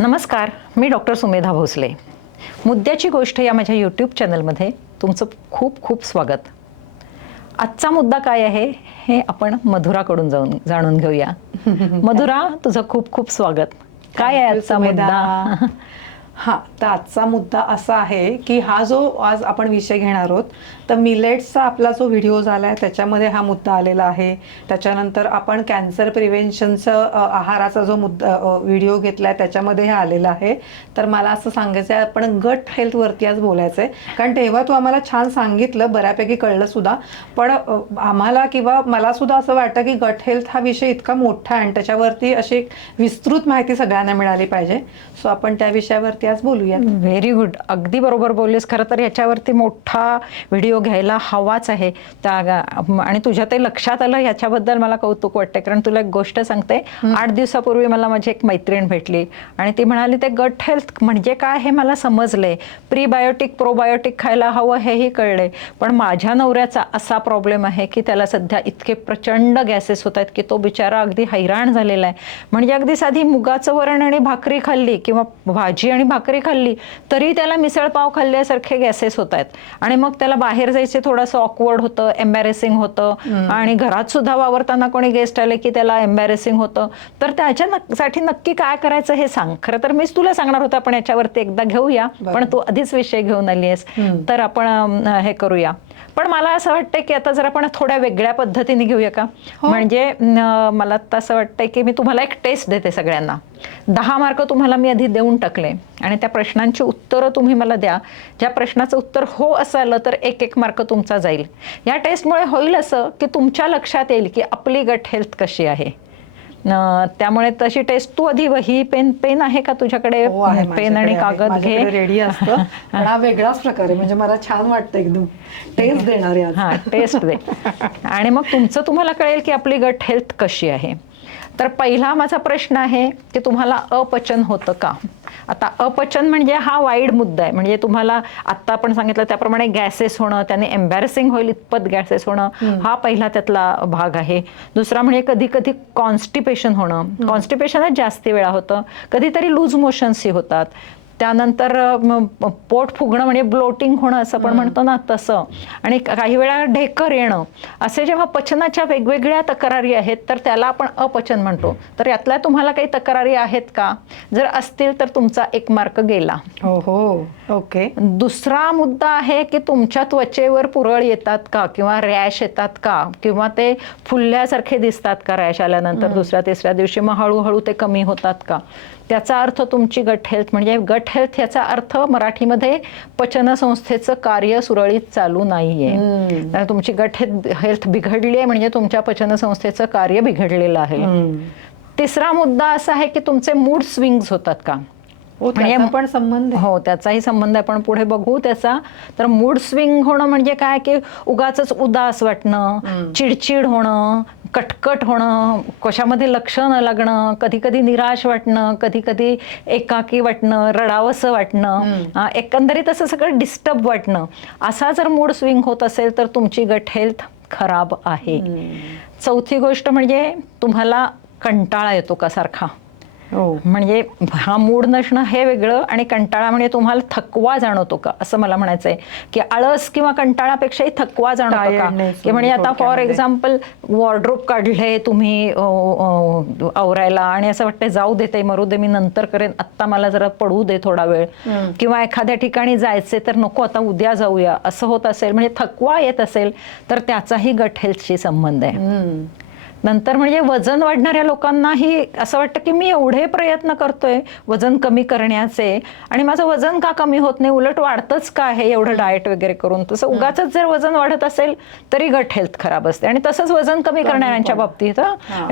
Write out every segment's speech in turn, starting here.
नमस्कार, मी डॉक्टर सुमेधा भोसले. मुद्द्याची गोष्ट या माझ्या यूट्यूब चॅनलमध्ये तुमचं खूप खूप स्वागत. आजचा मुद्दा काय आहे हे आपण मधुराकडून जाणून घेऊया. मधुरा, तुझं खूप खूप स्वागत. काय आहे आजचा मुद्दा? हा, तर आजचा मुद्दा असा आहे की हा जो आज आपण विषय घेणार आहोत, तर मिलेट्सचा आपला जो व्हिडिओ झाला आहे त्याच्यामध्ये हा मुद्दा आलेला आहे. त्याच्यानंतर आपण कॅन्सर प्रिव्हेन्शनचं आहाराचा जो मुद्दा व्हिडिओ घेतला आहे त्याच्यामध्ये हे आलेलं आहे. तर मला असं सांगायचं आहे, आपण गट हेल्थवरती आज बोलायचं आहे. कारण तेव्हा तू आम्हाला छान सांगितलं, बऱ्यापैकी कळलं सुद्धा. पण आम्हाला किंवा मला सुद्धा असं वाटतं की गट हेल्थ हा विषय इतका मोठा आहे आणि त्याच्यावरती अशी एक विस्तृत माहिती सगळ्यांना मिळाली पाहिजे. सो आपण त्या विषयावरती आज बोलूया. व्हेरी गुड, अगदी बरोबर बोललीस. खरं तर याच्यावरती मोठा व्हिडिओ घ्यायला हवाच आहे. आणि तुझ्या ते लक्षात आलं याच्याबद्दल मला कौतुक वाटते. कारण तुला एक गोष्ट सांगते, 8 दिवसापूर्वी मला माझी एक मैत्रीण भेटली आणि ती म्हणाली ते गट हेल्थ म्हणजे काय हे मला समजले, प्रीबायोटिक प्रोबायोटिक खायला हवं हेही कळले, पण माझ्या नवऱ्याचा असा प्रॉब्लेम आहे की त्याला सध्या इतके प्रचंड गॅसेस होत आहेत की तो बिचारा अगदी हैराण झालेला आहे. म्हणजे अगदी साधी मुगाचं वरण आणि भाकरी खाल्ली किंवा भाजी आणि भाकरी खाल्ली तरी त्याला मिसळपाव खाल्ल्यासारखे गॅसेस होत आहेत. आणि मग त्याला बाहेर जायचे थोडंसं ऑकवर्ड होतं, एम्बॅरेसिंग होतं, आणि घरात सुद्धा वावरताना कोणी गेस्ट आले की त्याला एम्बॅरेसिंग होतं. तर त्याच्यासाठी नक्की काय करायचं हे सांग. खरं तर मीच तुला सांगणार होतं आपण याच्यावरती एकदा घेऊया, पण तू आधीच विषय घेऊन आली आहेस, तर आपण हे करूया. पण मला असं वाटतंय की आता जर आपण थोड्या वेगळ्या पद्धतीने घेऊया का? म्हणजे मला असं वाटतंय की मी तुम्हाला एक टेस्ट देते सगळ्यांना. 10 मार्क तुम्हाला मी आधी देऊन टाकले आणि त्या प्रश्नांची उत्तरं तुम्ही मला द्या. ज्या प्रश्नाचं उत्तर हो असं आलं तर 1-1 मार्क तुमचा जाईल. या टेस्टमुळे होईल असं की तुमच्या लक्षात येईल की आपली गट हेल्थ कशी आहे. त्यामुळे तशी टेस्ट तू आधी वही पेन आहे का तुझ्याकडे? पेन आणि कागद घे. रेडी असतं. पण हा वेगळाच प्रकार आहे, म्हणजे मला छान वाटतं एकदम. टेस्ट देणार आहे. हा, टेस्ट दे आणि मग तुमचं तुम्हाला कळेल की आपली गट हेल्थ कशी आहे. तर पहिला माझा प्रश्न आहे की तुम्हाला अपचन होतं का? आता अपचन म्हणजे हा वाईड मुद्दा आहे. म्हणजे तुम्हाला आत्ता आपण सांगितलं त्याप्रमाणे गॅसेस होणं, त्याने एम्बॅरेसिंग होईल इतपत गॅसेस होणं, हा पहिला त्यातला भाग आहे. दुसरा म्हणजे कधी कधी कॉन्स्टिपेशन होणं. कॉन्स्टिपेशनच जास्ती वेळा होतं. कधीतरी लूज मोशन्सही होतात. त्यानंतर पोट फुगणं म्हणजे ब्लोटिंग होणं असं आपण म्हणतो ना, तसं. आणि काही वेळा ढेकर येणं. असे जेव्हा पचनाच्या वेगवेगळ्या तक्रारी आहेत तर त्याला आपण अपचन म्हणतो. तर यातल्या तुम्हाला काही तक्रारी आहेत का? जर असतील तर तुमचा 1 मार्क गेला. हो हो, ओके. दुसरा मुद्दा आहे की तुमच्या त्वचेवर पुरळ येतात का, किंवा रॅश येतात का, किंवा ते फुलल्यासारखे दिसतात का रॅश आल्यानंतर दुसऱ्या तिसऱ्या दिवशी, मग हळूहळू ते कमी होतात का? त्याचा अर्थ तुमची गट हेल्थ, म्हणजे गट हेल्थ याचा अर्थ मराठीमध्ये पचनसंस्थेचं कार्य सुरळीत चालू नाहीये. तुमची गट हेल्थ बिघडली आहे म्हणजे तुमच्या पचनसंस्थेचं कार्य बिघडलेलं आहे. तिसरा मुद्दा असा आहे की तुमचे मूड स्विंग्स होतात का? म्हणजे पण संबंध हो, त्याचाही संबंध आहे, पण पुढे बघू त्याचा. तर मूड स्विंग होणं म्हणजे काय की उगाच उदास वाटणं, चिडचिड होणं, कटकट होणं, कशामध्ये लक्ष न लागणं, कधी कधी निराश वाटणं, कधी कधी एकाकी वाटणं, रडावंसं वाटणं, एकंदरीत असं सगळं डिस्टर्ब वाटणं. असा जर मूड स्विंग होत असेल तर तुमची गट हेल्थ खराब आहे. चौथी गोष्ट म्हणजे तुम्हाला कंटाळा येतो का सारखा? म्हणजे हा मूड नसणं हे वेगळं, आणि कंटाळा म्हणजे तुम्हाला थकवा जाणवतो का असं मला म्हणायचंय. की आळस किंवा कंटाळापेक्षाही थकवा जाणवतो का? की म्हणजे आता फॉर एक्झाम्पल वॉर्डरोब काढले तुम्ही आवरायला आणि असं वाटतं जाऊ देते, मरू दे, मी नंतर करेन, आत्ता मला जरा पडू दे थोडा वेळ. किंवा एखाद्या ठिकाणी जायचे तर नको आता उद्या जाऊया असं होत असेल, म्हणजे थकवा येत असेल तर त्याचाही गट हेल्थशी संबंध आहे. नंतर म्हणजे वजन वाढणाऱ्या लोकांनाही असं वाटतं की मी एवढे प्रयत्न करतोय वजन कमी करण्याचे आणि माझं वजन का कमी होत नाही, उलट वाढतंच का आहे एवढं डाएट वगैरे करून. तसं उगाच जर वजन वाढत असेल तरी गट हेल्थ खराब असते. आणि तसंच वजन कमी करणाऱ्यांच्या बाबतीत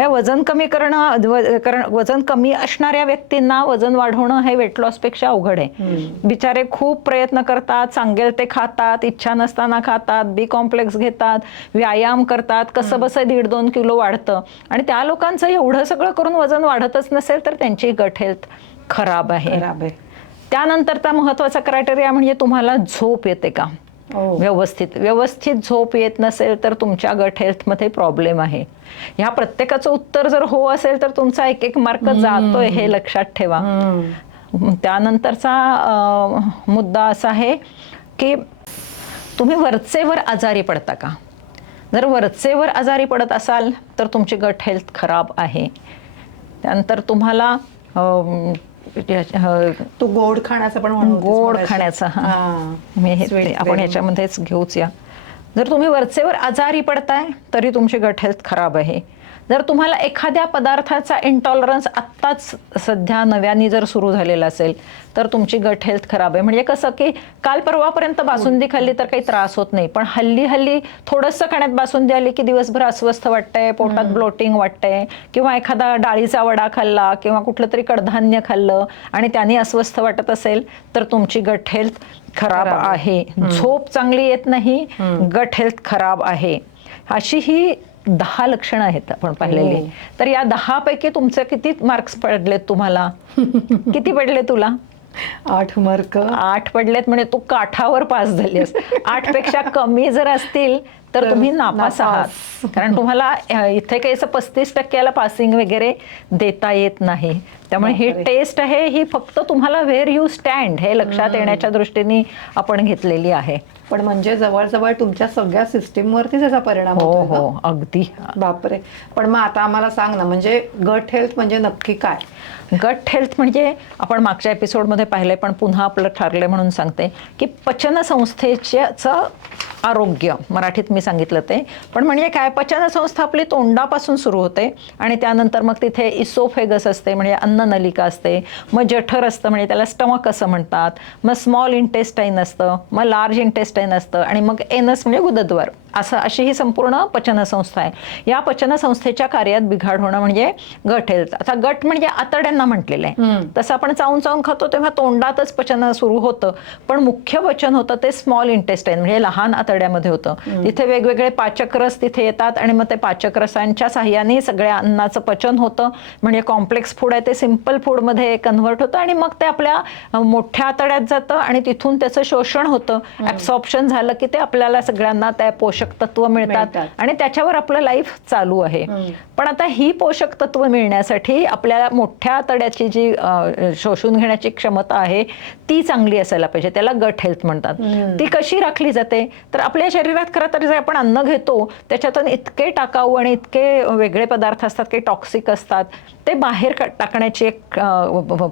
वजन कमी करणं, वजन कमी असणाऱ्या व्यक्तींना वजन वाढवणं हे वेट लॉस पेक्षा अवघड आहे. बिचारे खूप प्रयत्न करतात, सांगेल ते खातात, इच्छा नसताना खातात, बी कॉम्प्लेक्स घेतात, व्यायाम करतात, कसं बसं 1.5-2 किलो वाढतं, आणि त्या लोकांचं एवढं सगळं करून वजन वाढतच नसेल तर त्यांची गट हेल्थ खराब आहे. त्यानंतरचा महत्वाचा क्रायटेरिया म्हणजे तुम्हाला झोप येते का व्यवस्थित झोप येत नसेल तर तुमच्या गट हेल्थमध्ये प्रॉब्लेम आहे. ह्या प्रत्येकाचं उत्तर जर हो असेल तर तुमचा 1-1 मार्क जातोय हे लक्षात ठेवा. त्यानंतरचा मुद्दा असा आहे की तुम्ही वरचेवर आजारी पडता का? जर वरचेवर आजारी पडत असाल तर तुमची गट हेल्थ खराब आहे. त्यानंतर तुम्हाला तू गोड खाण्याचं पण म्हणत होतीस गोड मगाशी. खाण्याचं हां. मी Sweet आपण craving. ह्याच्यामध्येच घेऊच या. जर तुम्ही वरचेवर आजारी पडताय तरी तुमची गट हेल्थ खराब आहे. जर तुम्हाला एखाद्या पदार्थाचा इंटॉलरन्स आत्ताच सध्या नव्याने जर सुरू झालेला असेल तर तुमची गट हेल्थ खराब आहे. म्हणजे कसं की काल परवापर्यंत बासुंदी खाल्ली तर काही त्रास होत नाही, पण हल्ली थोडंसं खाण्यात बासुंदी आली की दिवसभर अस्वस्थ वाटतंय, पोटात ब्लोटिंग वाटतंय, किंवा एखादा डाळीचा वडा खाल्ला किंवा कुठलं तरी कडधान्य खाल्लं आणि त्याने अस्वस्थ वाटत असेल तर तुमची गट हेल्थ खराब आहे. झोप चांगली येत नाही, गट हेल्थ खराब आहे. अशी ही 10 लक्षणं आहेत आपण पाहिलेली. तर या 10 पैकी तुमचे किती मार्क्स पडलेत तुम्हाला? किती पडले तुला? 8 मार्क. 8 पडलेत म्हणजे तू काठावर पास झालीस. 8 पेक्षा कमी जर असतील तर तुम्ही नापास आहात. कारण तुम्हाला इथे काही असं 35% पासिंग वगैरे देता येत नाही. त्यामुळे ही टेस्ट आहे, ही फक्त तुम्हाला व्हेअर यू स्टँड हे लक्षात येण्याच्या दृष्टीने आपण घेतलेली आहे. पण म्हणजे जवळजवळ तुमच्या सगळ्या सिस्टीमवरती त्याचा परिणाम हो होतो. हो अगदी. बापरे. पण मग आता आम्हाला सांग ना, म्हणजे गट हेल्थ म्हणजे नक्की काय? गट हेल्थ म्हणजे आपण मागच्या एपिसोडमध्ये पाहिलंय, पण पुन्हा आपलं ठरलंय म्हणून सांगते की पचनसंस्थेचं आरोग्य, मराठीत मी सांगितलं ते. पण म्हणजे काय, पचनसंस्था आपली तोंडापासून सुरू होते आणि त्यानंतर मग तिथे इसोफेगस असते म्हणजे अन्ननलिका असते, मग जठर असतं म्हणजे त्याला स्टमक असं म्हणतात, मग स्मॉल इंटेस्टाईन असतं, मग लार्ज इंटेस्टाईन असतं आणि मग एनस म्हणजे गुदद्वार. अशी ही संपूर्ण पचनसंस्था आहे. या पचनसंस्थेच्या कार्यात बिघाड होणं म्हणजे गट हेल्थ. आता गट म्हणजे आतड्यांना म्हटलेलं आहे. तसं आपण चावून चावून खातो तेव्हा तोंडातच पचन सुरू होतं, पण मुख्य पचन होतं ते स्मॉल इंटेस्टाईन म्हणजे लहान आतड्यामध्ये होतं. तिथे वेगवेगळे पाचकरस तिथे येतात आणि मग ते पाचकरसांच्या साह्याने सगळ्या अन्नाचं पचन होतं. म्हणजे कॉम्प्लेक्स फूड आहे ते सिम्पल फूडमध्ये कन्व्हर्ट होतं आणि मग ते आपल्या मोठ्या आतड्यात जातं आणि तिथून त्याचं शोषण होतं. ऍब्सॉर्प्शन झालं की ते आपल्याला सगळ्यांना त्या पोषक तत्व मिळतात आणि त्याच्यावर आपलं लाईफ चालू आहे. पण आता ही पोषक तत्व मिळण्यासाठी आपल्याला मोठ्या आतड्याची जी शोषून घेण्याची क्षमता आहे ती चांगली असायला पाहिजे. त्याला गट हेल्थ म्हणतात. ती कशी राखली जाते तर आपल्या शरीरात खरं तर जे आपण अन्न घेतो त्याच्यातून इतके टाकाऊ आणि इतके वेगळे पदार्थ असतात, काही टॉक्सिक असतात, ते बाहेर टाकण्याची एक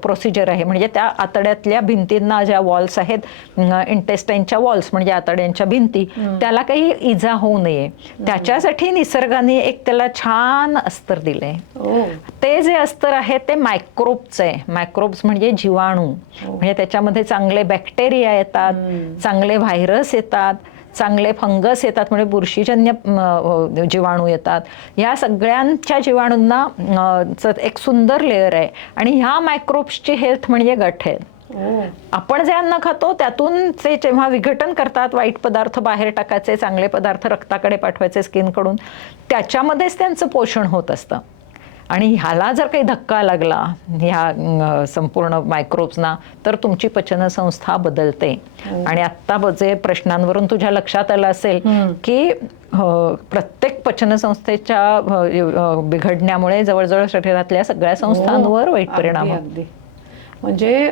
प्रोसिजर आहे. म्हणजे त्या आतड्यातल्या भिंतींना ज्या वॉल्स आहेत, इंटेस्टाईनच्या वॉल्स म्हणजे आतड्यांच्या भिंती, त्याला काही इजा होऊ नये त्याच्यासाठी निसर्गाने एक त्याला छान अस्तर दिलंय. ते जे अस्तर आहे ते मायक्रोब्स आहे. मायक्रोब्स म्हणजे जीवाणू. म्हणजे त्याच्यामध्ये चांगले बॅक्टेरिया येतात, चांगले व्हायरस येतात, चांगले फंगस येतात, म्हणजे बुरशीजन्य जीवाणू येतात. ह्या सगळ्यांच्या जीवाणूंना एक सुंदर लेअर आहे आणि ह्या मायक्रोब्सची हेल्थ म्हणजे गट हेल्थ. आपण जे अन्न खातो त्यातून ते जेव्हा विघटन करतात, वाईट पदार्थ बाहेर टाकायचे, चांगले पदार्थ रक्ताकडे पाठवायचे स्किनकडून, त्याच्यामध्येच त्यांचं पोषण होत असतं. आणि ह्याला जर काही धक्का लागला ह्या संपूर्ण मायक्रोब्सना तर तुमची पचनसंस्था बदलते. आणि आत्ता जे प्रश्नांवरून तुझ्या लक्षात आलं असेल की प्रत्येक पचनसंस्थेच्या बिघडण्यामुळे जवळजवळ शरीरातल्या सगळ्या संस्थांवर वाईट परिणाम होतो. म्हणजे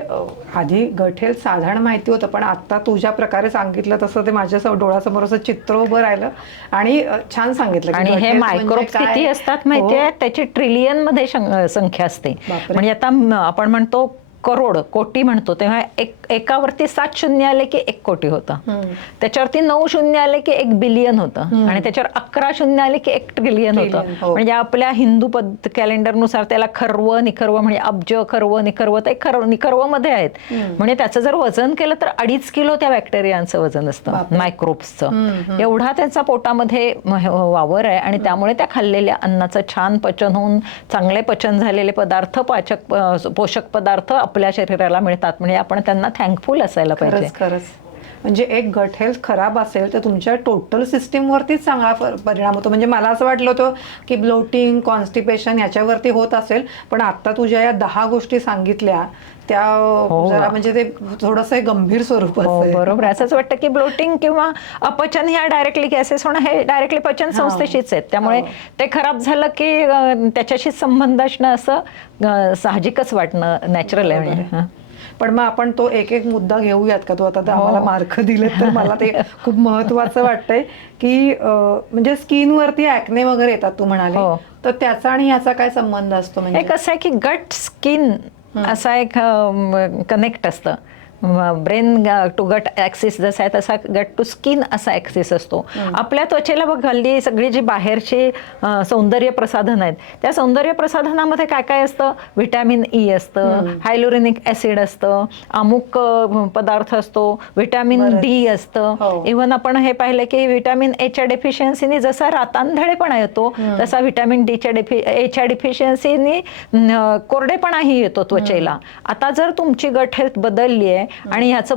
आधी गट हेल्थ साधारण माहिती होतं, पण आता तुझ्या प्रकारे सांगितलं तसं ते माझ्या डोळ्यासमोर असं चित्र उभं राहिलं आणि छान सांगितलं. आणि हे मायक्रोब्स किती असतात माहितीये, त्याची ट्रिलियन मध्ये संख्या असते. म्हणजे आता आपण म्हणतो करोड, कोटी म्हणतो, तेव्हा एकावरती 7 शून्य आले की 1 कोटी होतं, त्याच्यावरती 9 शून्य आले की 1 बिलियन होतं आणि त्याच्यावर 11 शून्य आले की 1 ट्रिलियन होतं. म्हणजे आपल्या हिंदू कॅलेंडरनुसार त्याला खर्व निखर्व म्हणजे अब्ज खर्व निखर्व ते निखर्व मध्ये आहेत. म्हणजे त्याचं जर वजन केलं तर 2.5 किलो त्या बॅक्टेरियांचं वजन असतं, मायक्रोब्सचं. एवढा त्यांचा पोटामध्ये वावर आहे आणि त्यामुळे त्या खाल्लेल्या अन्नाचं छान पचन होऊन चांगले पचन झालेले पदार्थ, पोषक पदार्थ आपल्या शरीराला मिळतात. म्हणजे आपण त्यांना थँकफुल असायला पाहिजे. खरंच. म्हणजे एक गट हेल्थ खराब असेल तर तुमच्या टोटल सिस्टीमवरतीच चांगला परिणाम होतो. म्हणजे मला असं वाटलं होतं की ब्लोटिंग, कॉन्स्टिपेशन ह्याच्यावरती होत असेल, पण आता तुझ्या या 10 गोष्टी सांगितल्या त्या जरा म्हणजे ते थोडंसं गंभीर स्वरूपाचं. बरोबर. असंच वाटतं की ब्लोटिंग किंवा अपचन ह्या डायरेक्टली गॅसेस होणं हे डायरेक्टली पचन संस्थेशीच आहेत. त्यामुळे ते खराब झालं की त्याच्याशी संबंध असणं असं साहजिकच वाटणं नॅचरल आहे. म्हणजे पण मग आपण तो एक एक मुद्दा घेऊयात का? तो आता आम्हाला मार्क दिले तर मला ते खूप महत्वाचं वाटतंय की म्हणजे स्किनवरती ॲक्ने वगैरे येतात तू म्हणाले, तर त्याचा आणि ह्याचा काय संबंध असतो? म्हणजे एक असं आहे की गट स्किन असा एक कनेक्ट असतं. ब्रेन टू गट ऍक्सिस जसा आहे तसा गट टू स्किन असा ऍक्सिस असतो. आपल्या त्वचेला बघ हल्ली सगळी जी बाहेरची सौंदर्य प्रसाधन आहेत त्या सौंदर्य प्रसाधनामध्ये काय काय असतं? व्हिटॅमिन ई असतं, हायलोरेनिक ऍसिड असतं, अमुक पदार्थ असतो, व्हिटॅमिन डी असतं. इव्हन आपण हे पाहिलं की व्हिटॅमिन एच्या डेफिशियन्सीने जसा रातांधळेपणा येतो तसा व्हिटॅमिन एच्या डेफिशियन्सीने कोरडेपणाही येतो त्वचेला. आता जर तुमची गट हेल्थ बदलली आहे आणि ह्याचं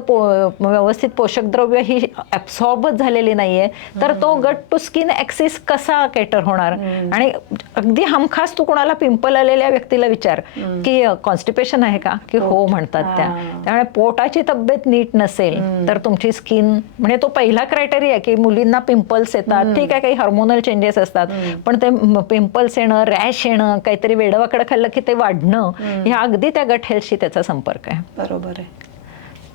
व्यवस्थित पोषक द्रव्य ही ऍब्सॉर्बच झालेली नाहीये तर तो गट टू स्किन ऍक्सिस कसा केटर होणार? आणि अगदी हमखास तू कोणाला पिंपल आलेल्या व्यक्तीला विचार की कॉन्स्टिपेशन आहे का, की हो म्हणतात त्या. त्यामुळे पोटाची तब्येत नीट नसेल तर तुमची स्किन, म्हणजे तो पहिला क्रायटेरिया की मुलींना पिंपल्स येतात, ठीक आहे काही हार्मोनल चेंजेस असतात, पण ते पिंपल्स येणं, रॅश येणं, काहीतरी वेडवाकडं खाल्लं की ते वाढणं, ह्या अगदी त्या गट हेल्थशी त्याचा संपर्क आहे. बरोबर आहे.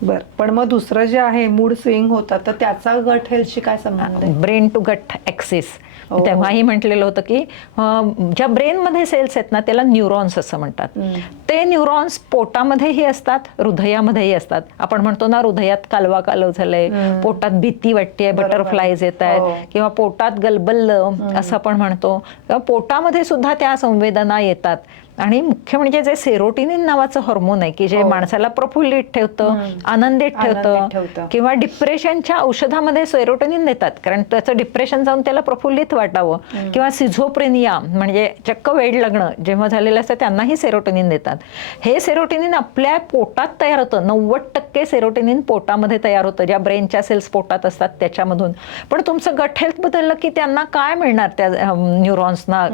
बर, पण मग दुसरं जे आहे मूड स्विंग होतात तर त्याचा गट हेल्थशी काय संबंध आहे? ब्रेन टू गट ऍक्सिस. तेव्हाही म्हटलेलं होतं की ज्या ब्रेनमध्ये सेल्स आहेत ना त्याला न्यूरॉन्स असं म्हणतात. ते न्यूरॉन्स पोटामध्येही असतात, हृदयामध्येही असतात. आपण म्हणतो ना हृदयात कालवा कालव झालंय, पोटात भीती वाटतेय, बटरफ्लायज येत आहेत, किंवा पोटात गलबललं असं आपण म्हणतो. पोटामध्ये सुद्धा त्या संवेदना येतात. आणि मुख्य म्हणजे जे सेरोटिनिन नावाचं हार्मोन आहे की जे माणसाला प्रफुल्लित ठेवतं, आनंदित ठेवतं, किंवा डिप्रेशनच्या औषधामध्ये सेरोटिनिन देतात कारण त्याचं डिप्रेशन जाऊन त्याला प्रफुल्लित वाटावं, किंवा सिझोप्रेनिया म्हणजे चक्क वेड लग्न जेव्हा झालेलं असतं त्यांनाही सेरोटिनिन देतात. हे सेरोटिनिन आपल्या पोटात तयार होतं. 90% सेरोटिनिन पोटामध्ये तयार होतं, ज्या ब्रेनच्या सेल्स पोटात असतात त्याच्यामधून. पण तुमचं गट हेल्थ बदललं की त्यांना काय मिळणार? त्या न्यूरॉन्सना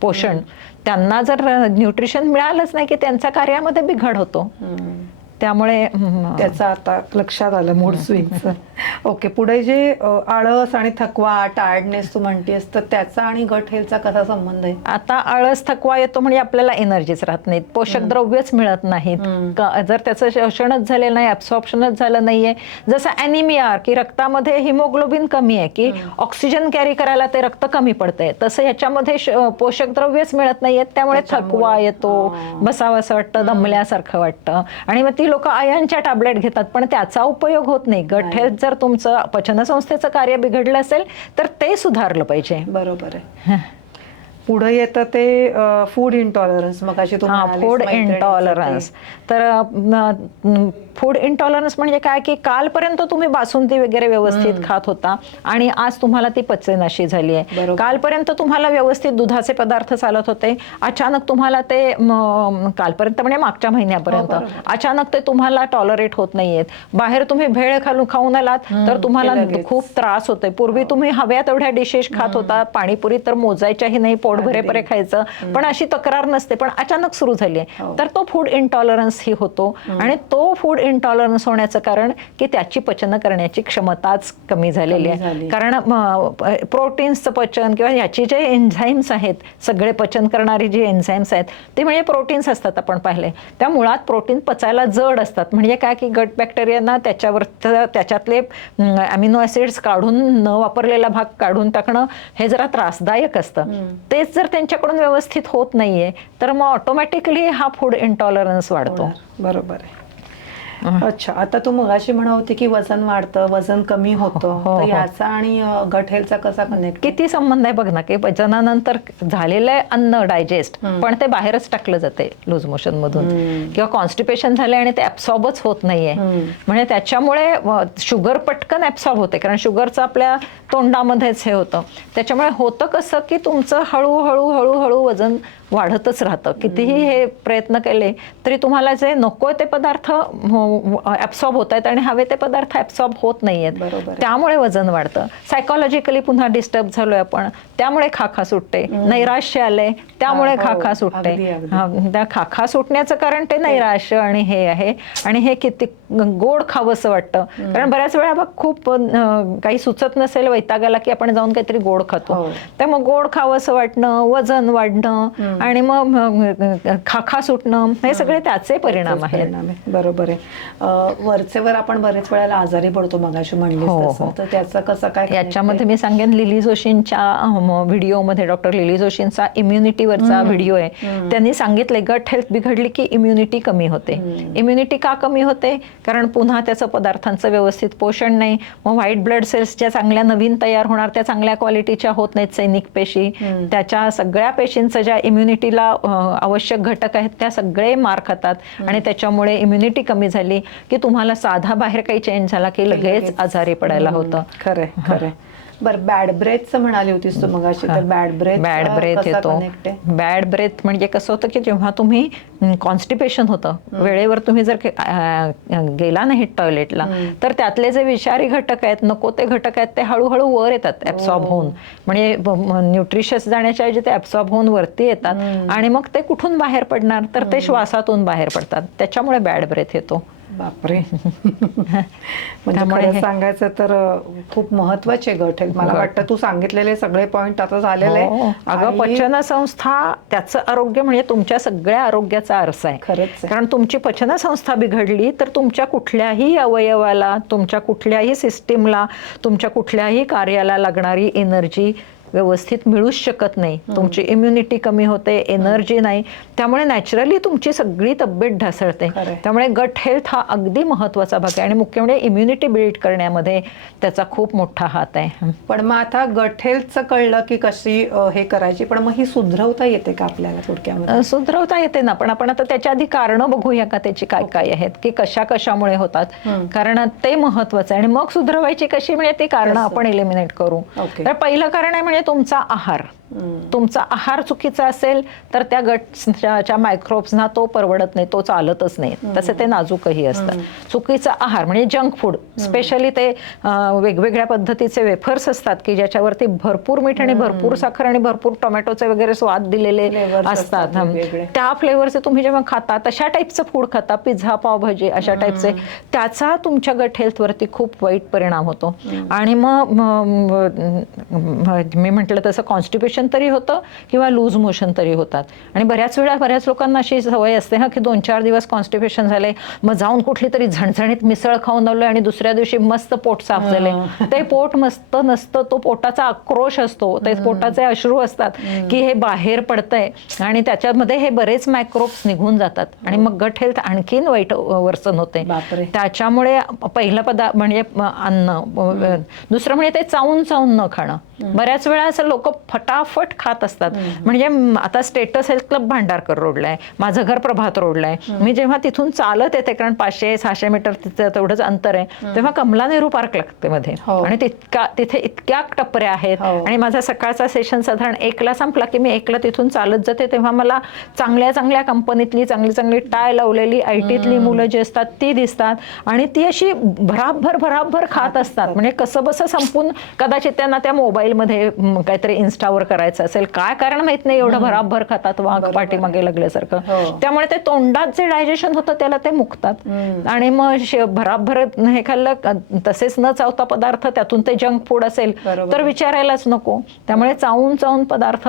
पोषण. त्यांना जर न्यूट्रिशन मिळालंच नाही की त्यांच्या कार्यामध्ये बिघड होतो. त्यामुळे त्याचा आता लक्षात आलं मूड स्विंगचं. ओके, पुढे जे आळस आणि थकवा, टायर्डनेस तू म्हणतेस, तर त्याचा आणि गट हेल्थचा कसा संबंध आहे? आता आळस थकवा येतो म्हणजे आपल्याला एनर्जीच राहत नाहीत, पोषक द्रव्यच मिळत नाहीत. जर त्याचं शोषणच झालेलं नाही, ऍब्सॉर्प्शनच झालं नाहीये, जसं ॲनिमिया की रक्तामध्ये हिमोग्लोबिन कमी आहे की ऑक्सिजन कॅरी करायला ते रक्त कमी पडतंय, तसं ह्याच्यामध्ये पोषक द्रव्यच मिळत नाहीयेत. त्यामुळे थकवा येतो, बसावंसं वाटतं, दमल्यासारखं वाटतं. आणि मग ती लोक आयर्नच्या टॅबलेट घेतात पण त्याचा उपयोग होत नाही. गट हेल्थ जर तुमचं पचनसंस्थेचं कार्य बिघडलं असेल तर ते सुधारलं पाहिजे. बरोबर आहे. पुढे येतं ते फूड इंटॉलरन्स. मग फूड इंटॉलरन्स. तर फूड इंटॉलरन्स म्हणजे काय की कालपर्यंत तुम्ही बासुंदी वगैरे व्यवस्थित खात होता आणि आज तुम्हाला ती पचेनाशी झाली आहे. कालपर्यंत तुम्हाला व्यवस्थित दुधाचे पदार्थ चालत होते, अचानक तुम्हाला ते कालपर्यंत म्हणजे मागच्या महिन्यापर्यंत अचानक ते तुम्हाला टॉलरेट होत नाहीयेत. बाहेर तुम्ही भेळ खाऊन आलात तर तुम्हाला खूप त्रास होतोय. पूर्वी तुम्ही हव्या तेवढ्या डिशेस खात होता, पाणीपुरी तर मोजायच्याही नाही, पोट भरेपरे खायचं, पण अशी तक्रार नसते, पण अचानक सुरू झाली आहे तर तो फूड इंटॉलरन्स ही होतो. आणि तो फूड इंटॉलरन्स होण्याचं कारण की त्याची पचन करण्याची क्षमताच कमी झालेली आहे. कारण प्रोटीन्सचं पचन किंवा याची जे एन्झाईम्स आहेत, सगळे पचन करणारी जी एन्झाईम्स आहेत ते म्हणजे प्रोटीन्स असतात. आपण पाहिले त्या मुळात प्रोटीन पचायला जड असतात. म्हणजे काय की गट बॅक्टेरियांना त्याच्यातले अमिनो ऍसिड्स काढून, न वापरलेला भाग काढून टाकणं हे जरा त्रासदायक असतं. तेच जर त्यांच्याकडून व्यवस्थित होत नाहीये तर मग ऑटोमॅटिकली हा फूड इंटॉलरन्स वाढतो. बरोबर आहे. अच्छा, आता तू मगाशी म्हणत होती की वजन वाढतं, वजन कमी होतं, तर याचा आणि गट हेल्थचा कसा कनेक्ट? किती संबंध आहे बघ ना, की वजनानंतर झालेलं आहे अन्न डायजेस्ट पण ते बाहेरच टाकलं जाते लूज मोशन मधून, किंवा कॉन्स्टिपेशन झाले आणि ते ऍब्सॉर्बच होत नाहीये. म्हणजे त्याच्यामुळे शुगर पटकन ऍब्सॉर्ब होते कारण शुगरचं आपल्या तोंडामध्येच हे होतं. त्याच्यामुळे होतं कसं की तुमचं हळूहळू हळूहळू वजन वाढतच राहतं. कितीही हे प्रयत्न केले तरी तुम्हाला जे नको ते पदार्थ ऍब्सॉर्ब होत आहेत आणि हवे ते पदार्थ ऍब्सॉर्ब होत नाहीयेत. त्यामुळे वजन वाढतं. सायकोलॉजिकली पुन्हा डिस्टर्ब झालोय आपण, त्यामुळे खाखा सुटते. नैराश्य आलंय त्यामुळे खाखा सुटते. त्या खाखा सुटण्याचं कारण ते नैराश्य आणि हे आहे. आणि हे किती गोड खावंसं वाटतं कारण बऱ्याच वेळा बघ खूप काही सुचत नसेल, वैतागाला की आपण जाऊन काहीतरी गोड खातो. त्यामुळे गोड खावंसं वाटणं, वजन वाढणं आणि मग खाखा सुटणं, हे सगळे त्याचे परिणाम आहेत. बरोबर आहे. वरचेवर आपण बरेच वेळेला आजारी पडतो, मगाशी म्हणलीस तसं. तर त्याचं कसं काय? याच्यामध्ये मी सांगेन, लिली जोशींच्या व्हिडिओमध्ये, डॉक्टर लिली जोशींचा इम्युनिटीवरचा व्हिडिओ आहे, त्यांनी सांगितलंय गट हेल्थ बिघडली की इम्युनिटी कमी होते. इम्युनिटी का कमी होते? कारण पुन्हा त्याचं पदार्थांचं व्यवस्थित पोषण नाही. मग व्हाईट ब्लड सेल्स ज्या चांगल्या नवीन तयार होणार त्या चांगल्या क्वालिटीच्या होत नाहीत, सैनिक पेशी. त्याच्या सगळ्या पेशींचं ज्या इम्युनिटीला आवश्यक घटक आहेत त्या सगळे मार खातात आणि त्याच्यामुळे इम्युनिटी कमी झाली की तुम्हाला साधा बाहेर काही चेंज झाला की लगेच आजारी पडायला होतं. खरंय खरंय. बरं, बॅड ब्रेथचं म्हणाली होतीस तू मगाशी, तर बॅड ब्रेथ येतो. बॅड ब्रेथ म्हणजे कसं होतं की जेव्हा तुम्ही कॉन्स्टिपेशन होतं, वेळेवर तुम्ही जर गेला नाही टॉयलेटला, तर त्यातले जे विषारी घटक आहेत, नको ते घटक आहेत, ते हळूहळू वर येतात ऍब्सॉर्ब होऊन. म्हणजे न्यूट्रिशस जाण्याच्या ऐवजी ते ऍब्सॉर्ब होऊन वरती येतात आणि मग ते कुठून बाहेर पडणार, तर ते श्वासातून बाहेर पडतात. त्याच्यामुळे बॅड ब्रेथ येतो. बापरे. म्हणजे खरं सांगायचं तर खूप महत्वाचे गट आहेत. मला वाटतं तू सांगितलेले सगळे पॉइंट आता झालेले आहे. अगं, पचनसंस्था, त्याचं आरोग्य म्हणजे तुमच्या सगळ्या आरोग्याचा आरसा आहे. खरंच. कारण तुमची पचनसंस्था बिघडली तर तुमच्या कुठल्याही अवयवाला, तुमच्या कुठल्याही सिस्टीमला, तुमच्या कुठल्याही कार्याला लागणारी एनर्जी व्यवस्थित मिळूच शकत नाही. तुमची इम्युनिटी कमी होते, एनर्जी नाही, त्यामुळे नॅचरली तुमची सगळी तब्येत ढासळते. त्यामुळे गट हेल्थ हा अगदी महत्वाचा भाग आहे आणि मुख्य म्हणजे इम्युनिटी बिल्ड करण्यामध्ये त्याचा खूप मोठा हात आहे. पण मग आता गट हेल्थचं कळलं की कशी हे करायची, पण मग ही सुधरवता येते का आपल्याला थोडक्यामध्ये? सुधरवता येते ना, पण आपण आता त्याच्या आधी कारणं बघूया का त्याची काय काय आहेत, की कशामुळे होतात, कारण ते महत्वाचं आहे. आणि मग सुधरवायची कशी, म्हणजे ती कारणं आपण एलिमिनेट करू. तर पहिलं कारण आहे म्हणजे तुमचा आहार. तुमचा आहार चुकीचा असेल तर त्या गटच्या मायक्रोब्सना तो परवडत नाही, तो चालतच नाही. तसे ते नाजूकही असतात. चुकीचा आहार म्हणजे जंक फूड, स्पेशली ते वेगवेगळ्या पद्धतीचे वेफर्स असतात की ज्याच्यावरती भरपूर मीठ आणि भरपूर साखर आणि भरपूर टोमॅटोचे वगैरे स्वाद दिलेले असतात. त्या फ्लेवरचे तुम्ही जेव्हा खाता, तशा टाईपचं फूड खाता, पिझ्झा, पावभाजी अशा टाईपचे, त्याचा तुमच्या गट हेल्थवरती खूप वाईट परिणाम होतो. आणि मग मी म्हटलं तसं कॉन्स्टिपेशन तरी होतं किंवा लूज मोशन तरी होतात. आणि बऱ्याच वेळा बऱ्याच लोकांना अशी सवय असते की 2-4 दिवस कॉन्स्टिपेशन झाले, मग जाऊन कुठली तरी झणझणीत मिसळ खाऊन आलोय आणि दुसऱ्या दिवशी मस्त पोट साफ झाले. ते पोट मस्त नसतं, तो पोटाचा आक्रोश असतो, ते पोटाचे अश्रू असतात की हे बाहेर पडतंय आणि त्याच्यामध्ये हे बरेच मायक्रोब्स निघून जातात आणि मग गट हेल्थ आणखीन वाईट वर्सन होते. त्याच्यामुळे पहिला पदार्थ म्हणजे अन्न, दुसरं म्हणजे ते चावून न खाणं. बऱ्याच वेळा असं लोक फटाफट खात असतात. म्हणजे आता स्टेटस हेल्थ क्लब भांडारकर रोडला आहे, माझं घर प्रभात रोडला आहे. मी जेव्हा तिथून चालत येते, कारण 500-600 मीटर तेवढंच अंतर आहे, तेव्हा कमला नेहरू पार्क लागते मध्ये आणि तिथे इतक्या टपऱ्या आहेत. आणि माझा सकाळचा सेशन साधारण 1ला संपला की मी 1ला तिथून चालत जाते, तेव्हा मला चांगल्या कंपनीतली चांगली टाय लावलेली IT-तली मुलं जी असतात ती दिसतात आणि ती अशी भराभर खात असतात. म्हणजे कसं बसं संपून, कदाचित त्यांना त्या मोबाईलमध्ये काहीतरी इन्स्टावर करायचं असेल, काय कारण माहित नाही, एवढं भराभर खातात, वाघ पाठीमागे लागल्यासारखं. त्यामुळे ते तोंडात जे डायजेशन होतं त्याला ते मुकतात आणि मग भराभर हे खाल्लं, तसेच न चावता पदार्थ, त्यातून ते जंक फूड असेल तर विचारायलाच नको. त्यामुळे चावून पदार्थ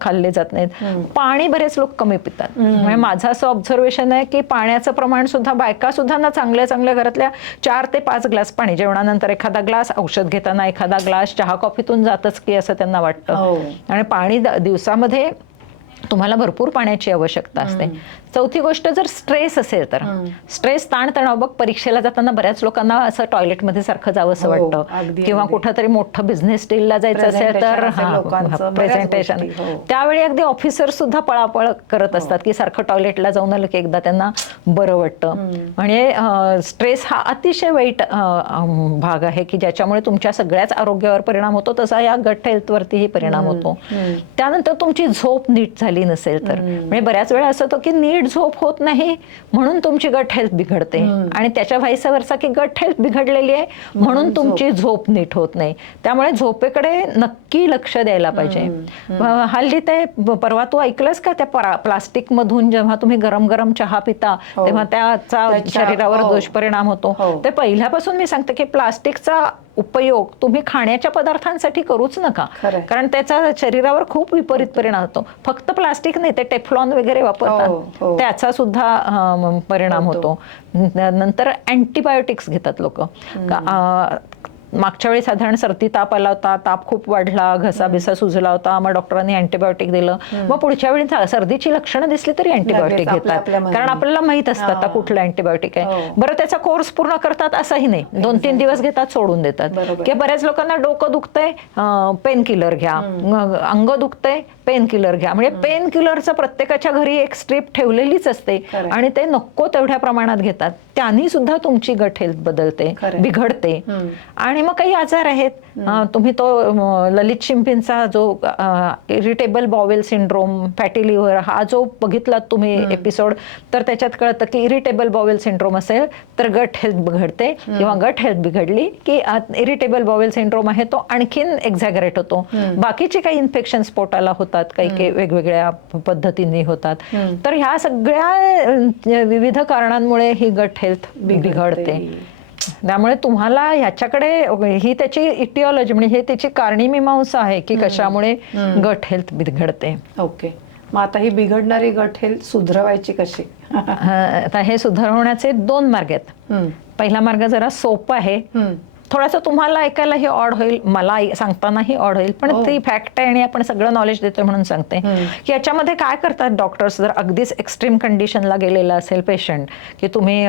खाल्ले जात नाहीत. पाणी बरेच लोक कमी पितात. म्हणजे माझं असं ऑब्झर्वेशन आहे की पाण्याचं प्रमाण सुद्धा, बायका सुद्धा ना चांगल्या घरातल्या 4 ते 5 ग्लास पाणी, जेवणानंतर एखादा ग्लास, औषध घेताना एखादा ग्लास, चहा कॉफीतून जातच की असं त्यांना वाटतं. आणि पाणी दिवसामध्ये तुम्हाला भरपूर पाण्याची आवश्यकता असते. चौथी गोष्ट, जर स्ट्रेस असेल तर स्ट्रेस, ताणतणाव, बघ परीक्षेला जाताना बऱ्याच लोकांना असं टॉयलेटमध्ये सारखं जावंसं वाटतं किंवा कुठंतरी मोठं बिझनेस डीलला जायचं असेल तर प्रेझेंटेशन, त्यावेळी अगदी ऑफिसर सुद्धा पळापळ करत असतात की सारखं टॉयलेटला जाऊन आलं की एकदा त्यांना बरं वाटतं. म्हणजे स्ट्रेस हा अतिशय वाईट भाग आहे की ज्याच्यामुळे तुमच्या सगळ्याच आरोग्यावर परिणाम होतो, तसा या गट हेल्थवरतीही परिणाम होतो. त्यानंतर तुमची झोप नीट झाली नसेल तर, म्हणजे बऱ्याच वेळा असं होतं की नीट झोप होत नाही म्हणून तुमची गट हेल्थ बिघडते आणि त्याच्या व्हाईस वर्सा की गट हेल्थ बिघडलेली आहे म्हणून तुमची झोप नीट होत नाही. त्यामुळे झोपेकडे नक्की लक्ष द्यायला पाहिजे. हल्ली ते परवा तू ऐकलंस का, त्या प्लास्टिक मधून जेव्हा तुम्ही गरम चहा पिता तेव्हा त्याचा शरीरावर दुष्परिणाम होतो. ते पहिल्यापासून मी सांगते की प्लास्टिकचा उपयोग तुम्ही खाण्याच्या पदार्थांसाठी करूच नका, खरंय. कारण त्याचा शरीरावर खूप विपरीत परिणाम होतो. फक्त प्लास्टिक नाही, ते टेफ्लॉन वगैरे हो. वापरतात, त्याचा सुद्धा परिणाम होतो. नंतर अँटीबायोटिक्स घेतात लोक. मागच्या वेळी साधारण सर्दी ताप आला होता, ताप खूप वाढला, घसा बिसा सुजला होता, मग डॉक्टरांनी अँटीबायोटिक दिलं. मग पुढच्या वेळी सर्दीची लक्षणं दिसली तरी अँटीबायोटिक घेतात, कारण आपल्याला माहित असतं आता कुठलं अँटीबायोटिक आहे. बरं, त्याचा कोर्स पूर्ण करतात असंही नाही, 2-3 दिवस घेतात, सोडून देतात. किंवा बऱ्याच लोकांना डोकं दुखतंय, पेन किलर घ्या, अंग दुखतंय, पेन किलर घ्या. म्हणजे पेन किलरचं प्रत्येकाच्या घरी एक स्ट्रीप ठेवलेलीच असते आणि ते नको तेवढ्या प्रमाणात घेतात. त्यांनी सुद्धा तुमची गट हेल्थ बदलते, बिघडते. आणि मग काही आजार आहेत, तुम्ही तो ललित शिंपींचा जो irritable bowel syndrome, fatty liver, हा जो बघितलात तुम्ही एपिसोड, तर त्याच्यात कळतं की इरिटेबल बॉवेल सिंड्रोम असेल तर गट हेल्थ बिघडते, किंवा गट हेल्थ बिघडली की इरिटेबल बॉवेल सिंड्रोम आहे तो आणखीन एक्झॅगरेट होतो. बाकीचे काही इन्फेक्शन्स पोटाला होतात, काही वेगवेगळ्या पद्धतीने होतात. तर ह्या सगळ्या विविध कारणांमुळे ही गट हेल्थ बिघडते. त्यामुळे तुम्हाला ह्याच्याकडे, ही त्याची इटिओलॉजी म्हणजे हे त्याची कारणीमीमांसा आहे की कशामुळे गट हेल्थ बिघडते. ओके, मग आता ही बिघडणारी गट हेल्थ सुधरवायची कशी? आता हे सुधारवण्याचे 2 मार्ग आहेत. पहिला मार्ग जरा सोपा आहे, थोडासा तुम्हाला ऐकायलाही ऑड होईल, मला सांगतानाही ऑड होईल, पण ती फॅक्ट आहे आणि आपण सगळं नॉलेज देतोय म्हणून सांगते की याच्यामध्ये काय करतात डॉक्टर्स, जर अगदीच एक्स्ट्रीम कंडिशनला गेलेला असेल पेशंट, की तुम्ही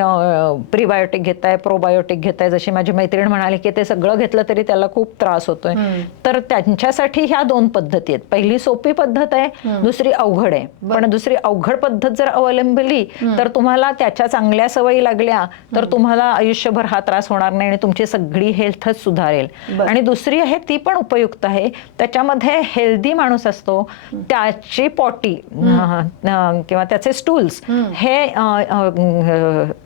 प्रीबायोटिक घेताय, प्रोबायोटिक घेताय, जशी माझी मैत्रीण म्हणाली की ते सगळं घेतलं तरी त्याला खूप त्रास होतोय, तर त्यांच्यासाठी ह्या 2 पद्धती आहेत. पहिली सोपी पद्धत आहे, दुसरी अवघड आहे. पण दुसरी अवघड पद्धत जर अवलंबली तर तुम्हाला त्याच्या चांगल्या सवयी लागल्या तर तुम्हाला आयुष्यभर हा त्रास होणार नाही आणि तुमची सगळी हेल्थच सुधारेल. आणि दुसरी आहे, ती पण उपयुक्त आहे, त्याच्यामध्ये हेल्दी माणूस असतो, त्याची पॉटी किंवा त्याचे स्टूल्स हे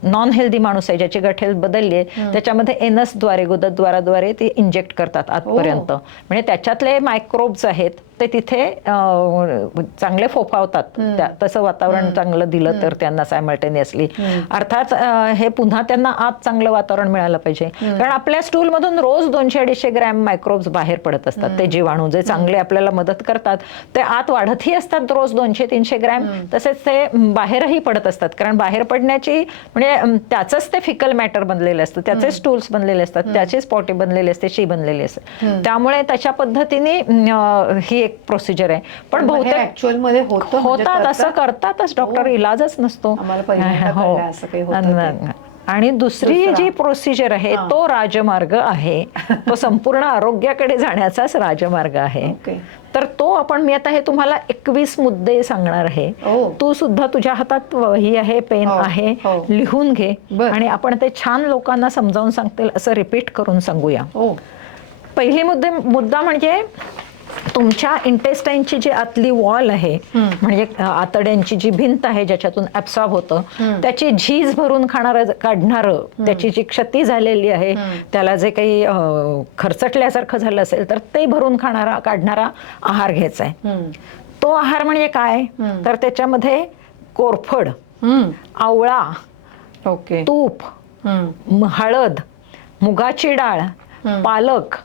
नॉन हेल्दी माणूस आहे, ज्याची गट हेल्थ बदलली आहे, त्याच्यामध्ये एनस द्वारे, गुदद्वाराद्वारे ते इंजेक्ट करतात आतपर्यंत. म्हणजे त्याच्यातले मायक्रोब्स आहेत ते तिथे चांगले फोफावतात. तसं वातावरण चांगलं दिलं तर त्यांना सायमल्टेनियसली, अर्थात हे पुन्हा त्यांना आत चांगलं वातावरण मिळालं पाहिजे, कारण आपल्या स्टूल मधून रोज 200-250 ग्रॅम मायक्रोब्स बाहेर पडत असतात. ते जीवाणू जे चांगले आपल्याला मदत करतात ते आत वाढतही असतात रोज 200-300 ग्रॅम, तसेच ते बाहेरही पडत असतात, कारण बाहेर पडण्याची म्हणजे त्याचंच ते फिकल मॅटर बनलेलं असतं, त्याचे स्टूल्स बनलेले असतात, त्याचीच पॉटी बनलेली असते, शी बनलेली असते. त्यामुळे तशा पद्धतीने ही एक प्रोसिजर आहे. पण बहुतेक ऍक्च्युअल मध्ये होतात, असं करतातच डॉक्टर, इलाजच नसतो. आणि दुसरी जी प्रोसिजर आहे तो राजमार्ग आहे, तो संपूर्ण आरोग्याकडे जाण्याचाच राजमार्ग आहे. तर तो मी आता हे तुम्हाला 21 मुद्दे सांगणार आहे. तू सुद्धा तुझ्या हातात वही आहे, पेन आहे, लिहून घे आणि आपण ते छान लोकांना समजावून सांगतील असं रिपीट करून सांगूया. पहिली मुद्दा म्हणजे तुमच्या इंटेस्टाईनची जी आतली वॉल आहे, म्हणजे आतड्यांची जी भिंत आहे ज्याच्यातून ॲब्सॉर्ब होतं, त्याची झीज भरून काढणारं, त्याची जी क्षती झालेली आहे, त्याला जे काही खरचटल्यासारखं झालं असेल तर ते भरून काढणारा आहार घ्यायचा आहे. तो आहार म्हणजे काय, तर त्याच्यामध्ये कोरफड, आवळा, तूप, हळद, मुगाची डाळ, पालक,